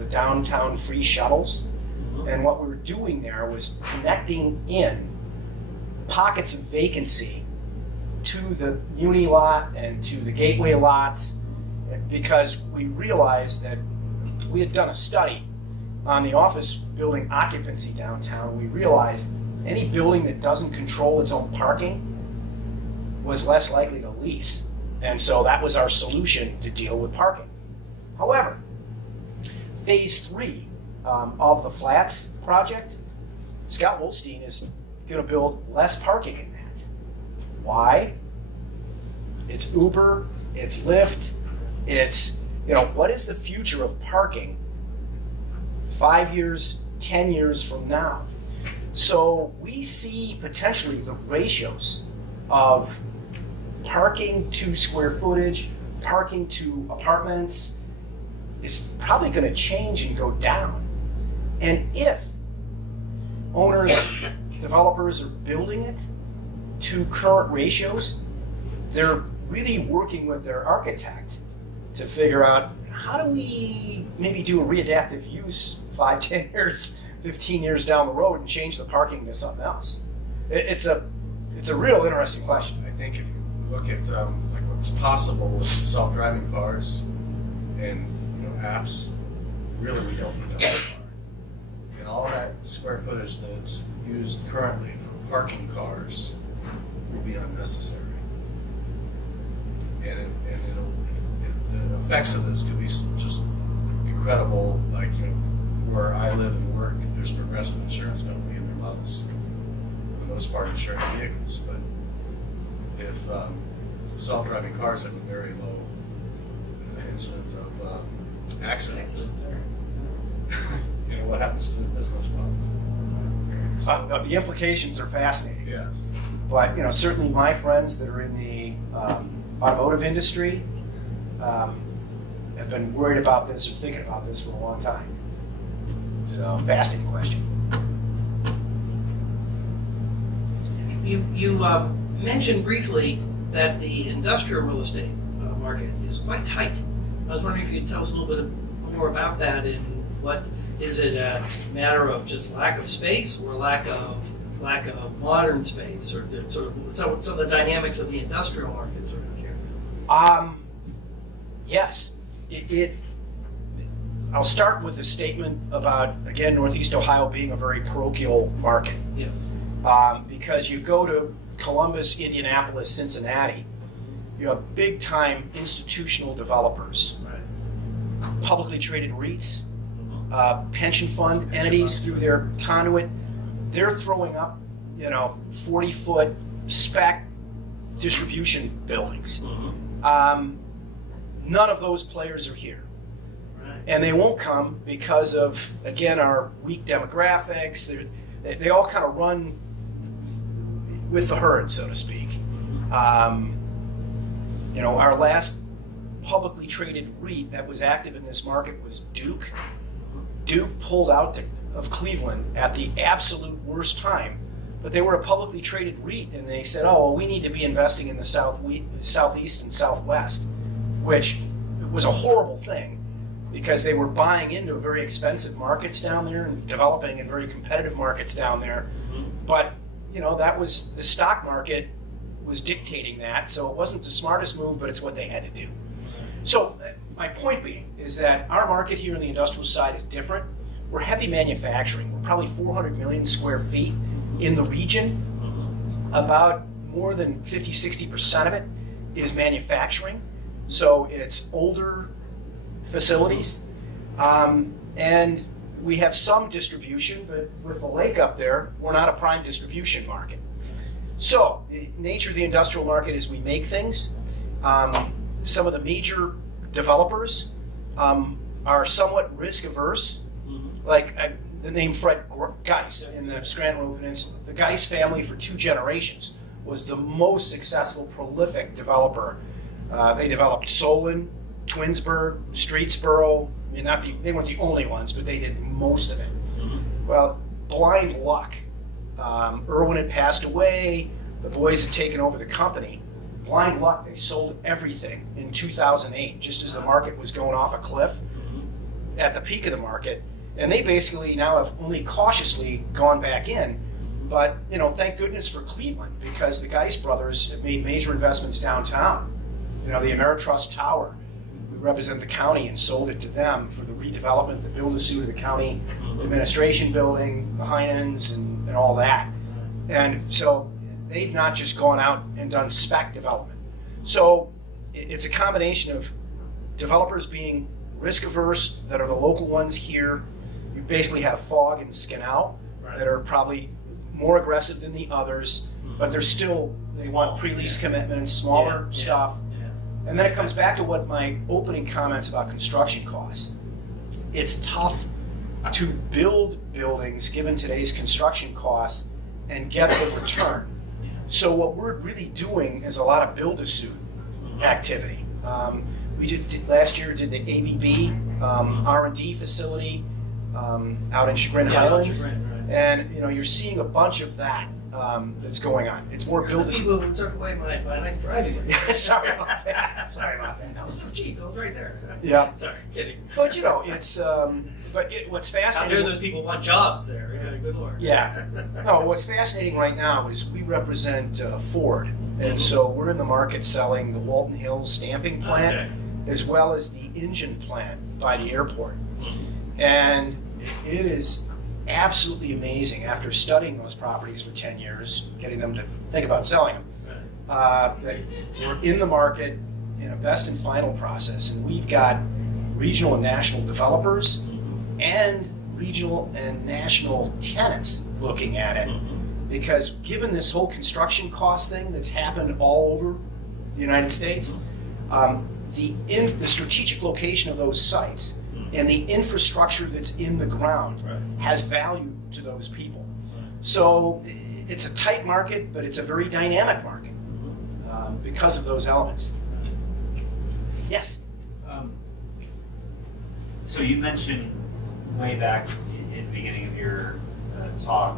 downtown free shuttles. And what we were doing there was connecting in pockets of vacancy to the uni lot and to the gateway lots, because we realized that we had done a study on the office building occupancy downtown. We realized any building that doesn't control its own parking was less likely to lease. And so that was our solution to deal with parking. However, phase 3 of the Flats project, Scott Wolstein is going to build less parking in that. Why? It's Uber, it's Lyft, it's, what is the future of parking 5 years, 10 years from now? So we see potentially the ratios of parking to square footage, parking to apartments is probably going to change and go down. And if owners, developers are building it to current ratios, they're really working with their architect to figure out, how do we maybe do a readaptive use 5, 10 years, 15 years down the road and change the parking to something else? It's a real interesting question. I think if you look at like what's possible with self-driving cars and apps, really we don't need a whole car. And all that square footage that's used currently for parking cars will be unnecessary. And the effects of this could be just incredible. Like, where I live and work, there's Progressive Insurance Company, and they love us for the most part insuring vehicles. But if self-driving cars have a very low incident of accidents, what happens to the business model? The implications are fascinating. Yes. But certainly my friends that are in the automotive industry have been worried about this or thinking about this for a long time. So, fascinating question. You mentioned briefly that the industrial real estate market is quite tight. I was wondering if you could tell us a little bit more about that, and what is it a matter of just lack of space, or lack of modern space, or sort of some of the dynamics of the industrial markets around here? Yes. I'll start with a statement about, again, Northeast Ohio being a very parochial market. Yes. Because you go to Columbus, Indianapolis, Cincinnati, you have big-time institutional developers, Right. publicly traded REITs, pension fund entities through their conduit. They're throwing up, 40-foot spec distribution buildings. Mm-hmm. None of those players are here. Right. And they won't come because of, again, our weak demographics. They all kind of run with the herd, so to speak. Our last publicly traded REIT that was active in this market was Duke. Duke pulled out of Cleveland at the absolute worst time, but they were a publicly traded REIT, and they said, oh, well, we need to be investing in the southeast and southwest, which was a horrible thing, because they were buying into very expensive markets down there and developing in very competitive markets down there. Mm-hmm. But, that was, the stock market was dictating that, so it wasn't the smartest move, but it's what they had to do. So my point being is that our market here on the industrial side is different. We're heavy manufacturing. We're probably 400 million square feet in the region. About more than 50-60% of it is manufacturing. So it's older facilities. And we have some distribution, but with the lake up there, we're not a prime distribution market. So the nature of the industrial market is we make things. Some of the major developers are somewhat risk averse. Like the name Fred Geis in the Scranton Peninsula. The Geis family for 2 generations was the most successful, prolific developer. They developed Solon, Twinsburg, Streetsboro. They weren't the only ones, but they did most of it. Well, blind luck Irwin had passed away. The boys had taken over the company. Blind luck, they sold everything in 2008, just as the market was going off a cliff at the peak of the market. And they basically now have only cautiously gone back in. But, thank goodness for Cleveland, because the Geist brothers have made major investments downtown. The Ameritrust Tower, we represent the county and sold it to them for the redevelopment, the build-a-suit of the county administration building, the Heinens, and all that. And so they've not just gone out and done spec development. So it's a combination of developers being risk averse that are the local ones here. You basically have Fogg and Skinell that are probably more aggressive than the others, but they want pre-lease commitments, smaller stuff. And then it comes back to what my opening comments about construction costs. It's tough to build buildings given today's construction costs and get the return. So what we're really doing is a lot of build-to-suit activity. We last year did the ABB R&D facility out in Chagrin Highlands, and you're seeing a bunch of that that's going on. It's more build-to-suit. People took away my nice driving. Sorry about that. Sorry about that. That was so cheap. It was right there. Yeah. Sorry, kidding. But it's what's Out fascinating. there, those people want jobs there. Yeah, good lord. Yeah. No, what's fascinating right now is we represent Ford, and so we're in the market selling the Walton Hills stamping plant, as well as the engine plant by the airport. And it is absolutely amazing, after studying those properties for 10 years, getting them to think about selling them, that we're in the market in a best and final process, and we've got regional and national developers and regional and national tenants looking at it, because given this whole construction cost thing that's happened all over the United States, the strategic location of those sites and the infrastructure that's in the ground has value to those people. So it's a tight market, but it's a very dynamic market because of those elements. Yes? So you mentioned way back in the beginning of your talk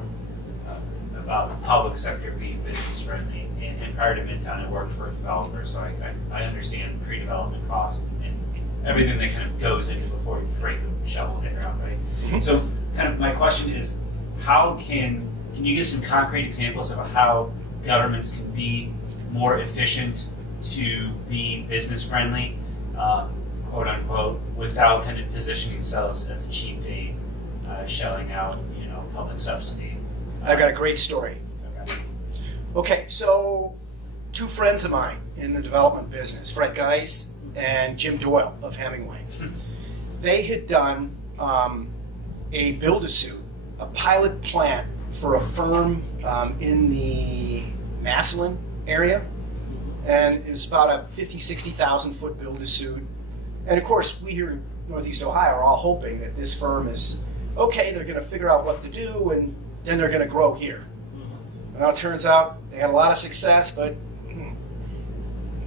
about the public sector being business friendly. And prior to Midtown, I worked for a developer, so I understand pre-development costs and everything that kind of goes into before you break the shovel in the ground, right? Mm-hmm. So kind of my question is, how can you give some concrete examples of how governments can be more efficient to be business friendly, quote unquote, without kind of positioning themselves as a cheap date, shelling out, public subsidy? I've got a great story. Okay. Okay, so two friends of mine in the development business, Fred Geis and Jim Doyle of Hemingway, they had done a build-a-suit, a pilot plant for a firm in the Massillon area, and it was about a 50, 60,000 foot build-a-suit. And of course, we here in Northeast Ohio are all hoping that this firm is okay, they're going to figure out what to do, and then they're going to grow here. Well, it turns out they had a lot of success, but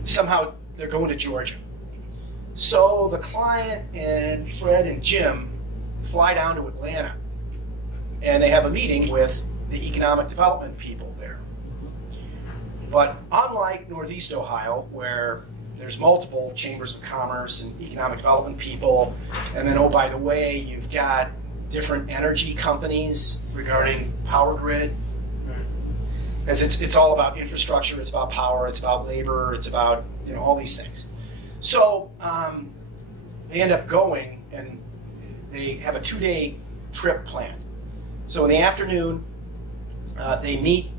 somehow they're going to Georgia. So the client and Fred and Jim fly down to Atlanta, and they have a meeting with the economic development people there. But unlike Northeast Ohio, where there's multiple chambers of commerce and economic development people, and then, oh, by the way, you've got different energy companies regarding power grid, because it's all about infrastructure, it's about power, it's about labor, it's about all these things. So they end up going, and they have a 2-day trip planned. So in the afternoon, they meet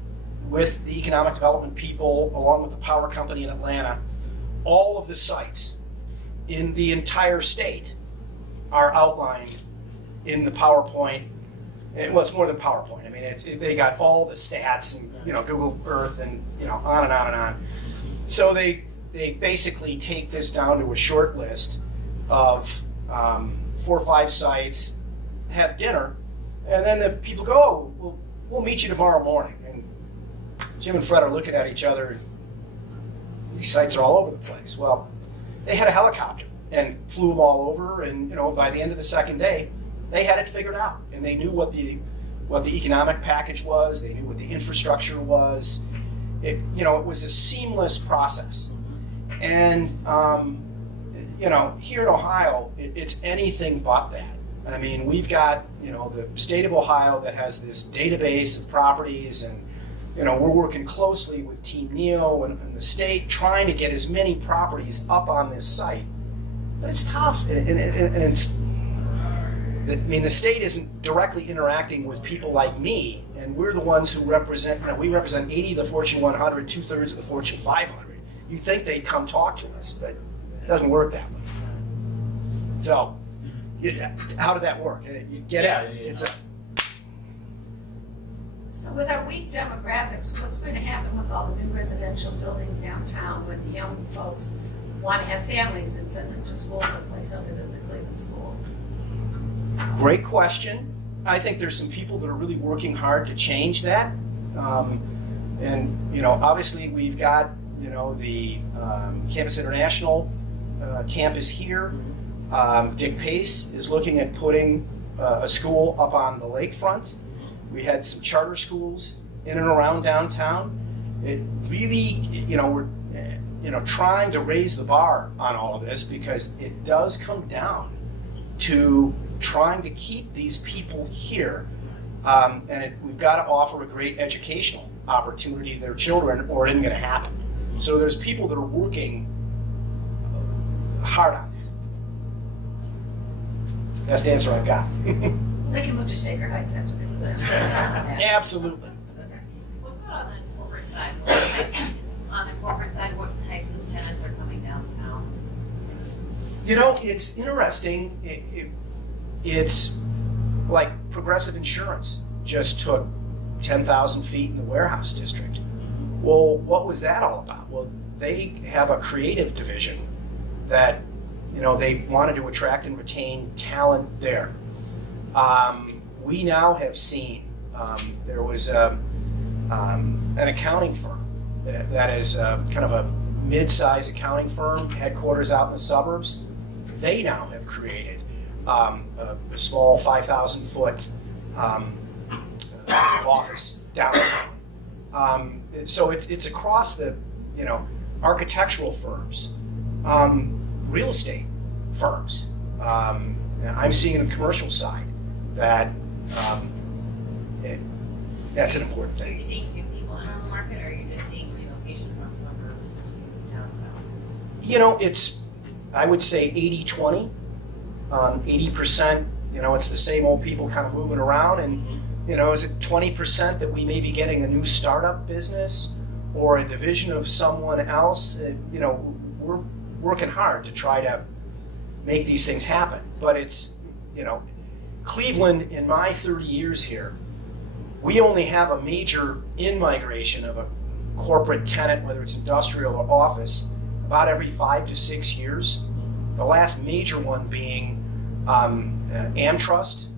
with the economic development people along with the power company in Atlanta. All of the sites in the entire state are outlined in the PowerPoint. Well, it's more than PowerPoint. I mean, they got all the stats and Google Earth and on and on and on. So they basically take this down to a short list of 4 or 5 sites, have dinner, and then the people go, oh, we'll meet you tomorrow morning. And Jim and Fred are looking at each other. These sites are all over the place. Well, they had a helicopter and flew them all over, and by the end of the second day, they had it figured out, and they knew what the what the economic package was. They knew what the infrastructure was. It was a seamless process. And, here in Ohio, it's anything but that. I mean, we've got, the state of Ohio that has this database of properties, and, we're working closely with Team Neo and the state trying to get as many properties up on this site. But it's tough, and it's, the state isn't directly interacting with people like me, and we're the ones who represent, we represent 80 of the Fortune 100, 2/3 of the Fortune 500. You think they'd come talk to us, but it doesn't work that way. So, how did that work? You get it. So with our weak demographics, what's going to happen with all the new residential buildings downtown when the young folks want to have families and send them to school someplace other than the Cleveland schools? Great question. I think there's some people that are really working hard to change that. Obviously we've got, the Campus International campus here. Dick Pace is looking at putting a school up on the lakefront. We had some charter schools in and around downtown. It really, we're, trying to raise the bar on all of this because it does come down to trying to keep these people here. We've got to offer a great educational opportunity to their children or it isn't going to happen. So there's people that are working hard on that. Best answer I've got. They can move to Shaker Heights after they do that. Absolutely. What about on the corporate side? On the corporate side, what types of tenants are coming downtown? It's interesting. It's like Progressive Insurance just took 10,000 feet in the warehouse district. Well, what was that all about? Well, they have a creative division that, they wanted to attract and retain talent there. We now have seen, there was an accounting firm that is kind of a mid-size accounting firm, headquarters out in the suburbs. They now have created a small 5,000 foot office downtown. So it's across the, architectural firms, real estate firms. I'm seeing in the commercial side that that's an important So you're thing. seeing new people enter the market, or you're just seeing relocation from suburbs to downtown? I would say 80-20. 80%, it's the same old people kind of moving around, and is it 20% that we may be getting a new startup business or a division of someone else? We're working hard to try to make these things happen, but it's, Cleveland, in my 30 years here, we only have a major in-migration of a corporate tenant, whether it's industrial or office, about every 5 to 6 years. The last major one being AmTrust,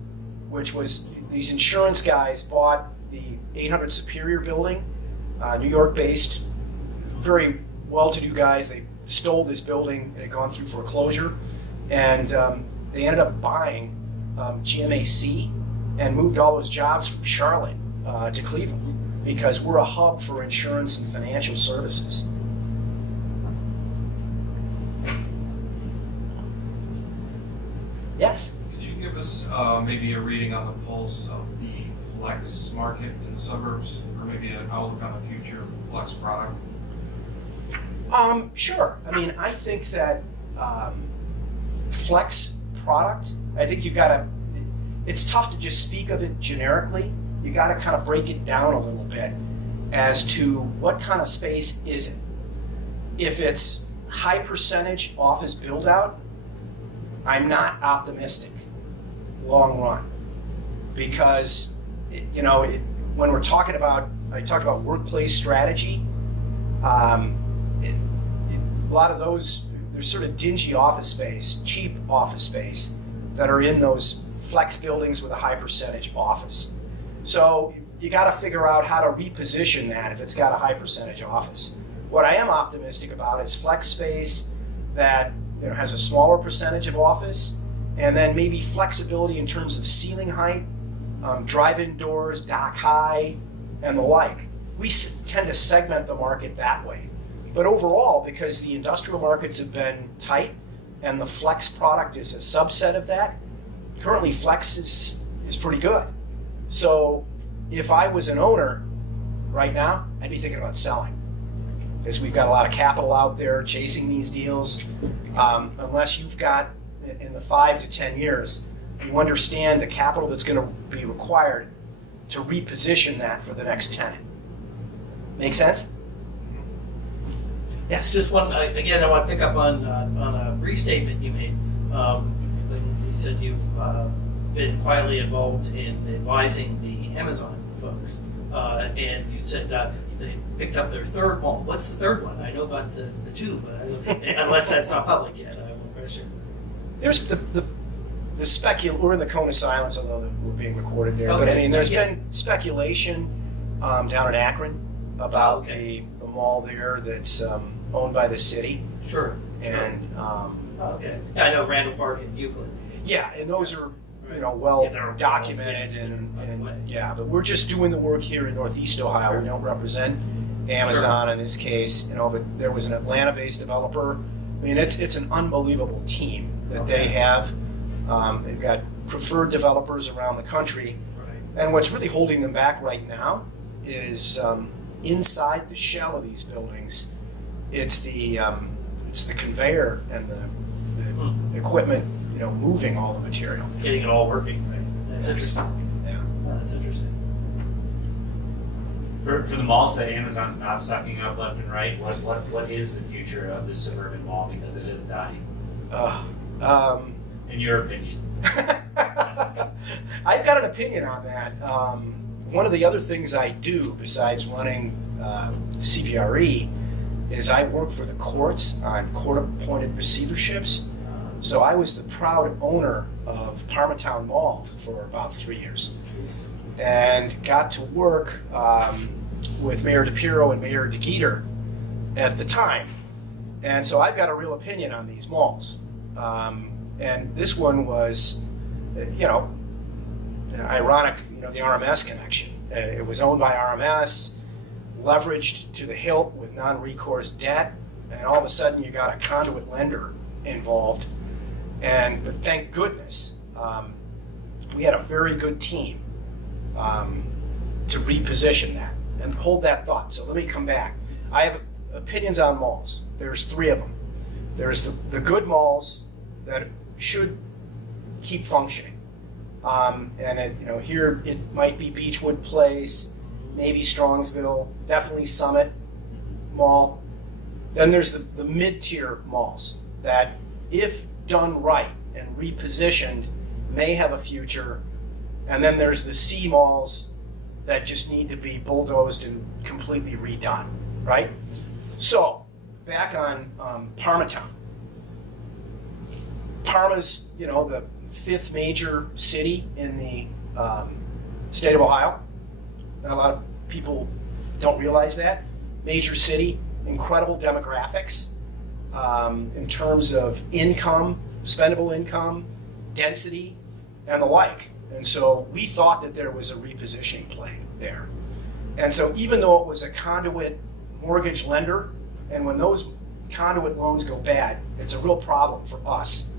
which was these insurance guys bought the 800 Superior building, New York-based, very well-to-do guys. They stole this building. It had gone through foreclosure, and they ended up buying GMAC and moved all those jobs from Charlotte to Cleveland because we're a hub for insurance and financial services. Yes? Could you give us maybe a reading on the pulse of the flex market in the suburbs, or maybe an outlook on the future flex product? Sure. I think that flex product, I think it's tough to just speak of it generically. You got to kind of break it down a little bit as to what kind of space is it. If it's high percentage office build out, I'm not optimistic long run, because when we're talking about, I talk about workplace strategy, a lot of those, there's sort of dingy office space, cheap office space that are in those flex buildings with a high percentage office. So you got to figure out how to reposition that if it's got a high percentage office. What I am optimistic about is flex space that has a smaller percentage of office, and then maybe flexibility in terms of ceiling height drive-in doors, dock high, and the like. We tend to segment the market that way. But overall, because the industrial markets have been tight and the flex product is a subset of that, currently flex is pretty good. So if I was an owner right now, I'd be thinking about selling. Because we've got a lot of capital out there chasing these deals. Unless you've got, in the 5 to 10 years, you understand the capital that's going to be required to reposition that for the next tenant. Make sense? Yes, just one, again, I want to pick up on a restatement you made. When you said you've been quietly involved in advising the Amazon folks. And you said they picked up their third mall. What's the third one? I know about the two, but I don't, unless that's not public yet, I won't question. There's the we're in the cone of silence, although we're being recorded there. But I Okay, mean, there's yeah. been speculation down in Akron about Okay. the mall there that's owned by the city. Sure. And Okay. Yeah, I know Randall Park and Euclid. yeah, and those are Right. well Yeah, they're- documented yeah, and by the way. yeah, but we're just doing the work here in Northeast Ohio. We don't represent Amazon in this case, but there was an Atlanta-based developer. I mean, it's an unbelievable team that they have. They've got preferred developers around the country, Right. and what's really holding them back right now is inside the shell of these buildings. It's the conveyor and the equipment, moving all the material. Getting it all working, right? That's interesting. Yeah. That's interesting. For the malls that Amazon's not sucking up left and right, what is the future of the suburban mall, because it is dying, in your opinion? I've got an opinion on that. One of the other things I do besides running CBRE is I work for the courts on court-appointed receiverships. So I was the proud owner of Parmatown Mall for about 3 years, and got to work with Mayor DePiro and Mayor DeGeeter at the time. And so I've got a real opinion on these malls. And this one was, ironic, the RMS connection. It was owned by RMS, leveraged to the hilt with non-recourse debt, and all of a sudden you got a conduit lender involved. But thank goodness, we had a very good team to reposition that and hold that thought. So let me come back. I have opinions on malls. There's 3 of them. There's the good malls that should keep functioning. Here it might be Beechwood Place, maybe Strongsville, definitely Summit Mall. Then there's the mid-tier malls that, if done right and repositioned, may have a future. And then there's the C malls that just need to be bulldozed and completely redone, right? So, back on Parmatown. Parma's, the 5th major city in the state of Ohio. Not a lot of people don't realize that. Major city, incredible demographics in terms of income, spendable income, density, and the like. And so we thought that there was a repositioning play there. And so even though it was a conduit mortgage lender, and when those conduit loans go bad, it's a real problem for us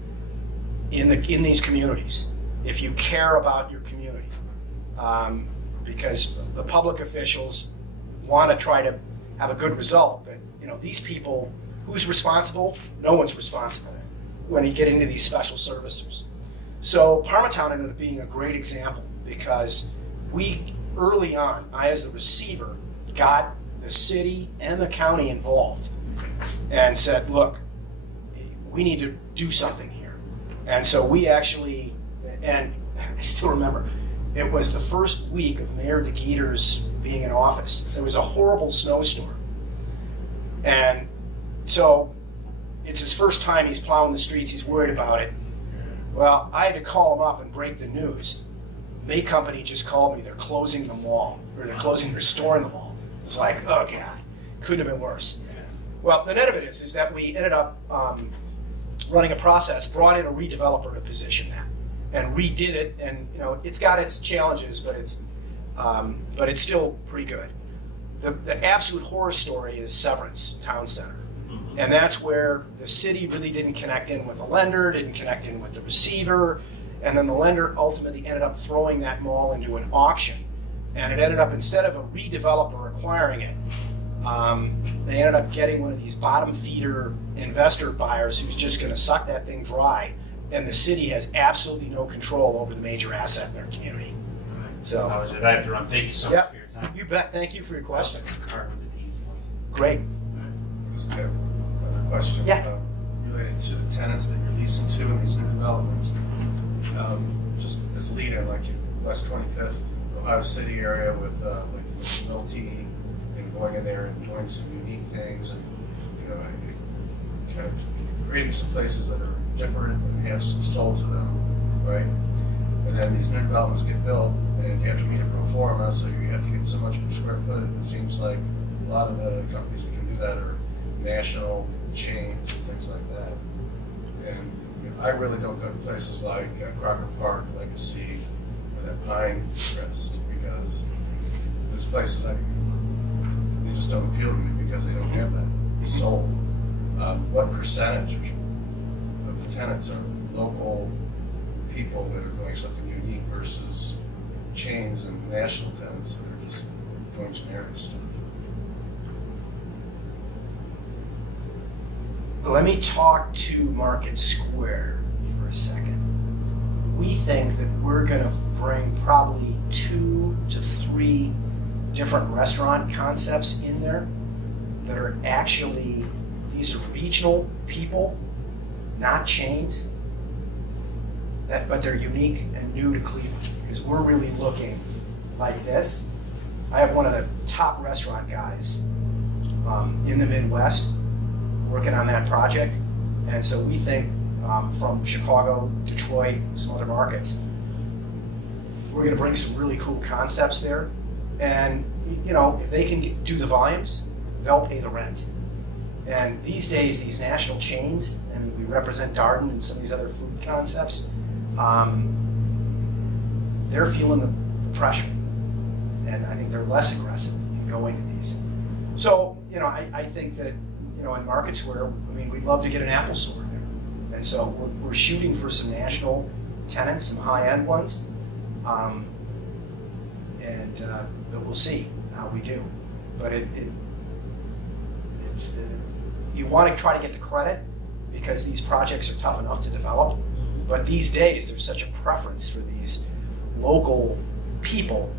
in these communities, if you care about your community. Because the public officials want to try to have a good result, but these people, who's responsible? No one's responsible when you get into these special servicers. So Parmatown ended up being a great example, because we, early on, I as the receiver, got the city and the county involved and said, look, we need to do something here. And so we actually, and I still remember, it was the first week of Mayor DeGeeter's being in office. There was a horrible snowstorm. And so it's his first time he's plowing the streets, he's worried about it. Well, I had to call him up and break the news. May Company just called me, they're closing the mall, or they're closing their store in the mall. It's like, oh God, couldn't have been worse. Well, the net of it is that we ended up running a process, brought in a redeveloper to position that. and redid it, and it's got its challenges, but it's still pretty good. The absolute horror story is Severance Town Center. And that's where the city really didn't connect in with the lender, didn't connect in with the receiver, and then the lender ultimately ended up throwing that mall into an auction. And it ended up, instead of a redeveloper acquiring it, they ended up getting one of these bottom feeder investor buyers who's just going to suck that thing dry, and the city has absolutely no control over the major asset in their community. So, I have to run. Thank you so much for your time. You bet. Thank you for your question. Card with the deeds. Great. Just have another question. Yeah. Related to the tenants that you're leasing to in these new developments. Just as a lead-in, like in West 25th, Ohio City area with Milty, and going in there and doing some unique things, and kind of creating some places that are different and have some soul to them, right? And then these new developments get built, and you have to meet a pro forma, so you have to get so much per square foot. It seems like a lot of the companies that can do that are national chains and things like that. And I really don't go to places like Crocker Park, Legacy, or that Pine Crest, because those places, they just don't appeal to me because they don't have that soul. What percentage of the tenants are local people that are doing something unique versus chains and national tenants that are just doing generic stuff? Let me talk to Market Square for a second. We think that we're going to bring probably 2 to 3 different restaurant concepts in there that are actually, these are regional people, not chains, but they're unique and new to Cleveland, because we're really looking like this. I have one of the top restaurant guys in the Midwest working on that project, and so we think from Chicago, Detroit, some other markets, we're going to bring some really cool concepts there, and if they can do the volumes, they'll pay the rent. And these days, these national chains, and we represent Darden and some of these other food concepts, they're feeling the pressure, and I think they're less aggressive in going to these. So, I think that, in Market Square, we'd love to get an Apple store there. And so we're shooting for some national tenants, some high-end ones, but we'll see how we do. But it's you want to try to get the credit because these projects are tough enough to develop. But these days, there's such a preference for these local people.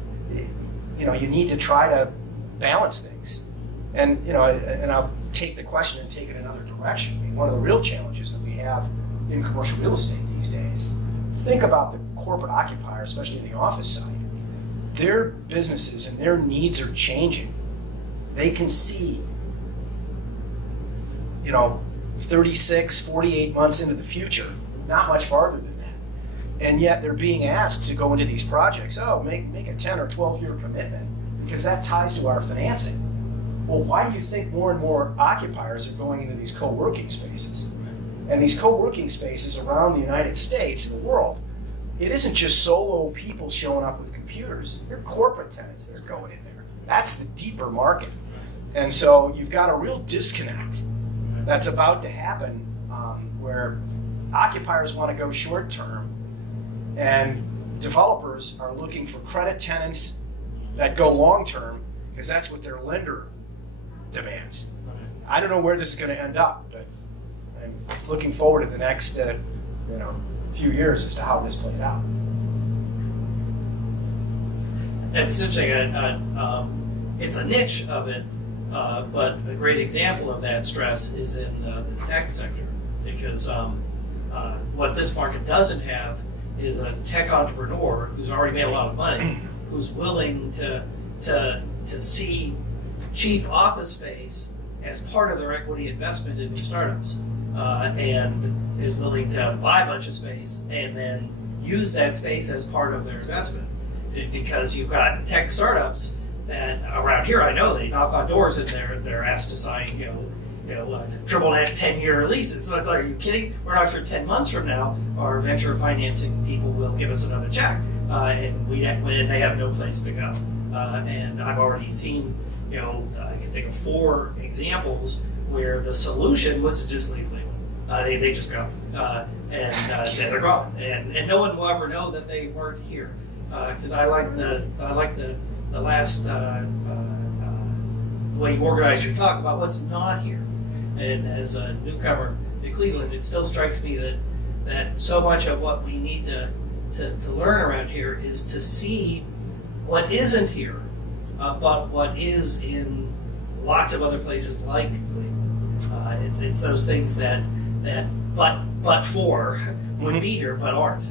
You need to try to balance things. And I'll take the question and take it another direction. One of the real challenges that we have in commercial real estate these days, think about the corporate occupier, especially in the office side. Their businesses and their needs are changing. They can see, 36, 48 months into the future, not much farther than that. And yet they're being asked to go into these projects, make a 10 or 12 year commitment because that ties to our financing. Well, why do you think more and more occupiers are going into these co-working spaces? And these co-working spaces around the United States and the world, it isn't just solo people showing up with computers. They're corporate tenants that are going in there. That's the deeper market. And so you've got a real disconnect that's about to happen where occupiers want to go short term and developers are looking for credit tenants that go long term because that's what their lender demands. I don't know where this is going to end up, but I'm looking forward to the next few years as to how this plays out. It's interesting. It's a niche of it, but a great example of that stress is in the tech sector, because what this market doesn't have is a tech entrepreneur who's already made a lot of money, who's willing to see cheap office space as part of their equity investment in new startups, and is willing to buy a bunch of space and then use that space as part of their investment. Because you've got tech startups that around here, I know they knock on doors and they're asked to sign triple net 10-year leases. So it's like, are you kidding? We're not sure 10 months from now our venture financing people will give us another check, and they have no place to go. And I've already seen, I can think of 4 examples where the solution was to just leave Cleveland. They just go, and they're gone, and no one will ever know that they weren't here. Because I like the last the way you organize your talk about what's not here. And as a newcomer to Cleveland, it still strikes me that so much of what we need to learn around here is to see what isn't here, but what is in lots of other places like Cleveland. It's those things that but for would be here but aren't,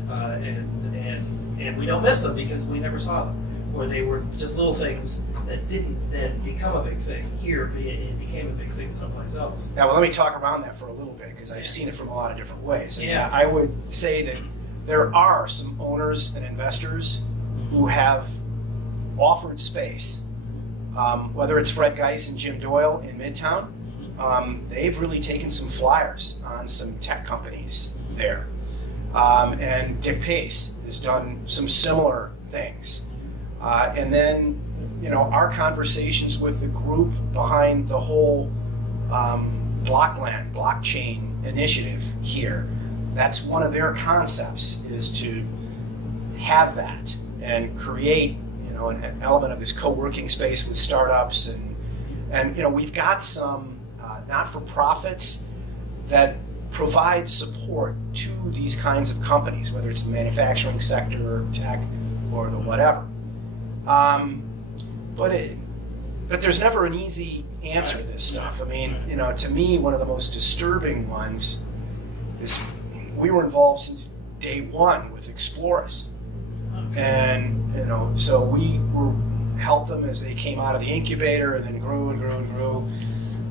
and we don't miss them because we never saw them, or they were just little things that didn't then become a big thing here. It became a big thing someplace else. Now, well, let me talk around that for a little bit because I've seen it from a lot of different ways. And Yeah. I would say that there are some owners and investors who have offered space, whether it's Fred Geis and Jim Doyle in Midtown. They've really taken some flyers on some tech companies there. And Dick Pace has done some similar things. And then, our conversations with the group behind the whole blockchain initiative here, that's one of their concepts, is to have that and create, an element of this co-working space with startups. And we've got some not-for-profits that provide support to these kinds of companies, whether it's the manufacturing sector or tech or the whatever. But there's never an easy answer to this stuff. I mean, to me, one of the most disturbing ones is we were involved since day one with Explorus. And, so we helped them as they came out of the incubator and then grew and grew and grew.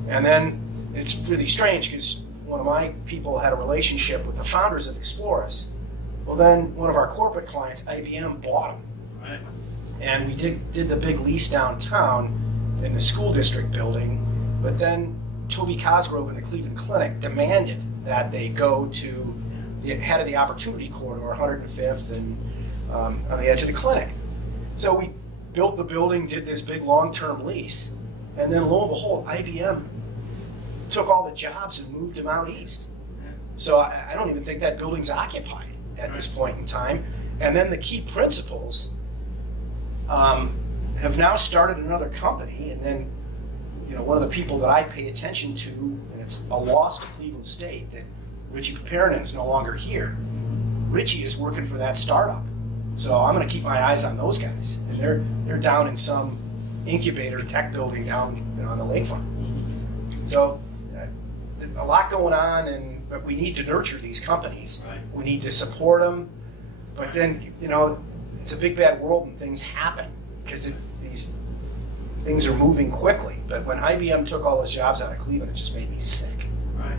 And then it's really strange because one of my people had a relationship with the founders of Explorus. Well, then one of our corporate clients, IBM, bought them. Right. And we did the big lease downtown in the school district building, but then Toby Cosgrove and the Cleveland Clinic demanded that they go to the head of the Opportunity Corridor, 105th, and on the edge of the clinic. So we built the building, did this big long-term lease, and then lo and behold, IBM took all the jobs and moved them out east. So I don't even think that building's occupied at this point in time. And then the key principals have now started another company, and then one of the people that I pay attention to, and it's a loss to Cleveland State that Richie Papernin's no longer here. Richie is working for that startup, so I'm going to keep my eyes on those guys, and they're down in some incubator tech building down on the lakefront. So a lot going on, but we need to nurture these companies. Right. We need to support them, but then it's a big bad world and things happen because these things are moving quickly. But when IBM took all those jobs out of Cleveland, it just made me sick. Right.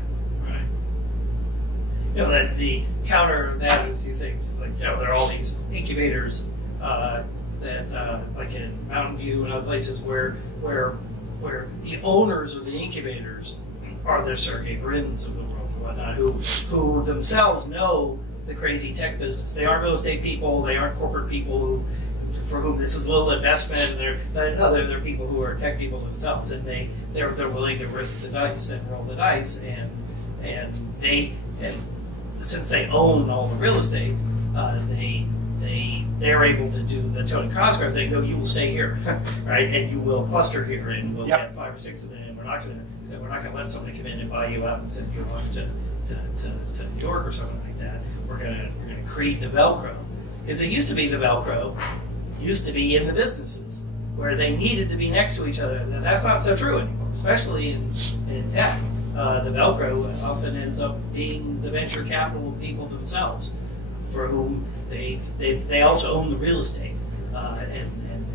That the counter of that is you things like, there are all these incubators that like in Mountain View and other places where the owners of the incubators are the Sergey Brins of the world and whatnot, who themselves know the crazy tech business. They aren't real estate people. They aren't corporate people for whom this is a little investment. And they're people who are tech people themselves, and they're willing to risk the dice and roll the dice. And since they own all the real estate, they're able to do the Tony Cosgrove thing. No, you will stay here, right? And you will cluster here, and we'll get 5 or 6 of them. And we're not going to let somebody come in and buy you out and send you off to New York or something like that. We're gonna create the Velcro, because it used to be the Velcro used to be in the businesses where they needed to be next to each other. And that's not so true anymore, especially in tech. The Velcro often ends up being the venture capital people themselves, for whom they also own the real estate, and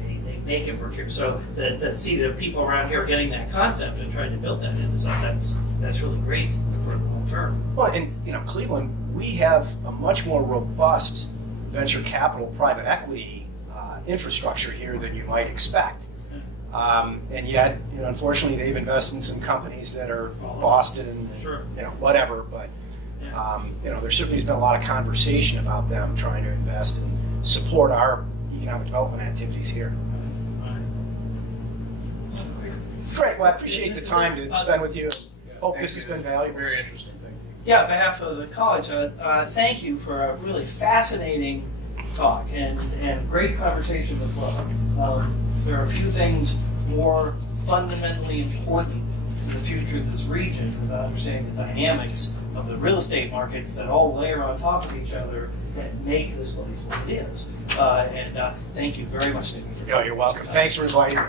they make it work here. So the people around here are getting that concept and trying to build that into something that's really great for the long term. Well, in Cleveland, we have a much more robust venture capital, private equity infrastructure here than you might expect. And yet, unfortunately, they've invested in some companies that are Boston and Sure. whatever. But there certainly has been a lot of conversation about them trying to invest and support our economic development activities here. Great. Well, I appreciate the time to spend with you. Hope Thank this you. has been It's valuable. Very interesting. Thank you. Yeah, on behalf of the college, thank you for a really fascinating talk and great conversation as well. There are a few things more fundamentally important to the future of this region about understanding the dynamics of the real estate markets that all layer on top of each other that make this place what it is. Thank you very much, Nick. Oh, you're welcome. Thanks for inviting me.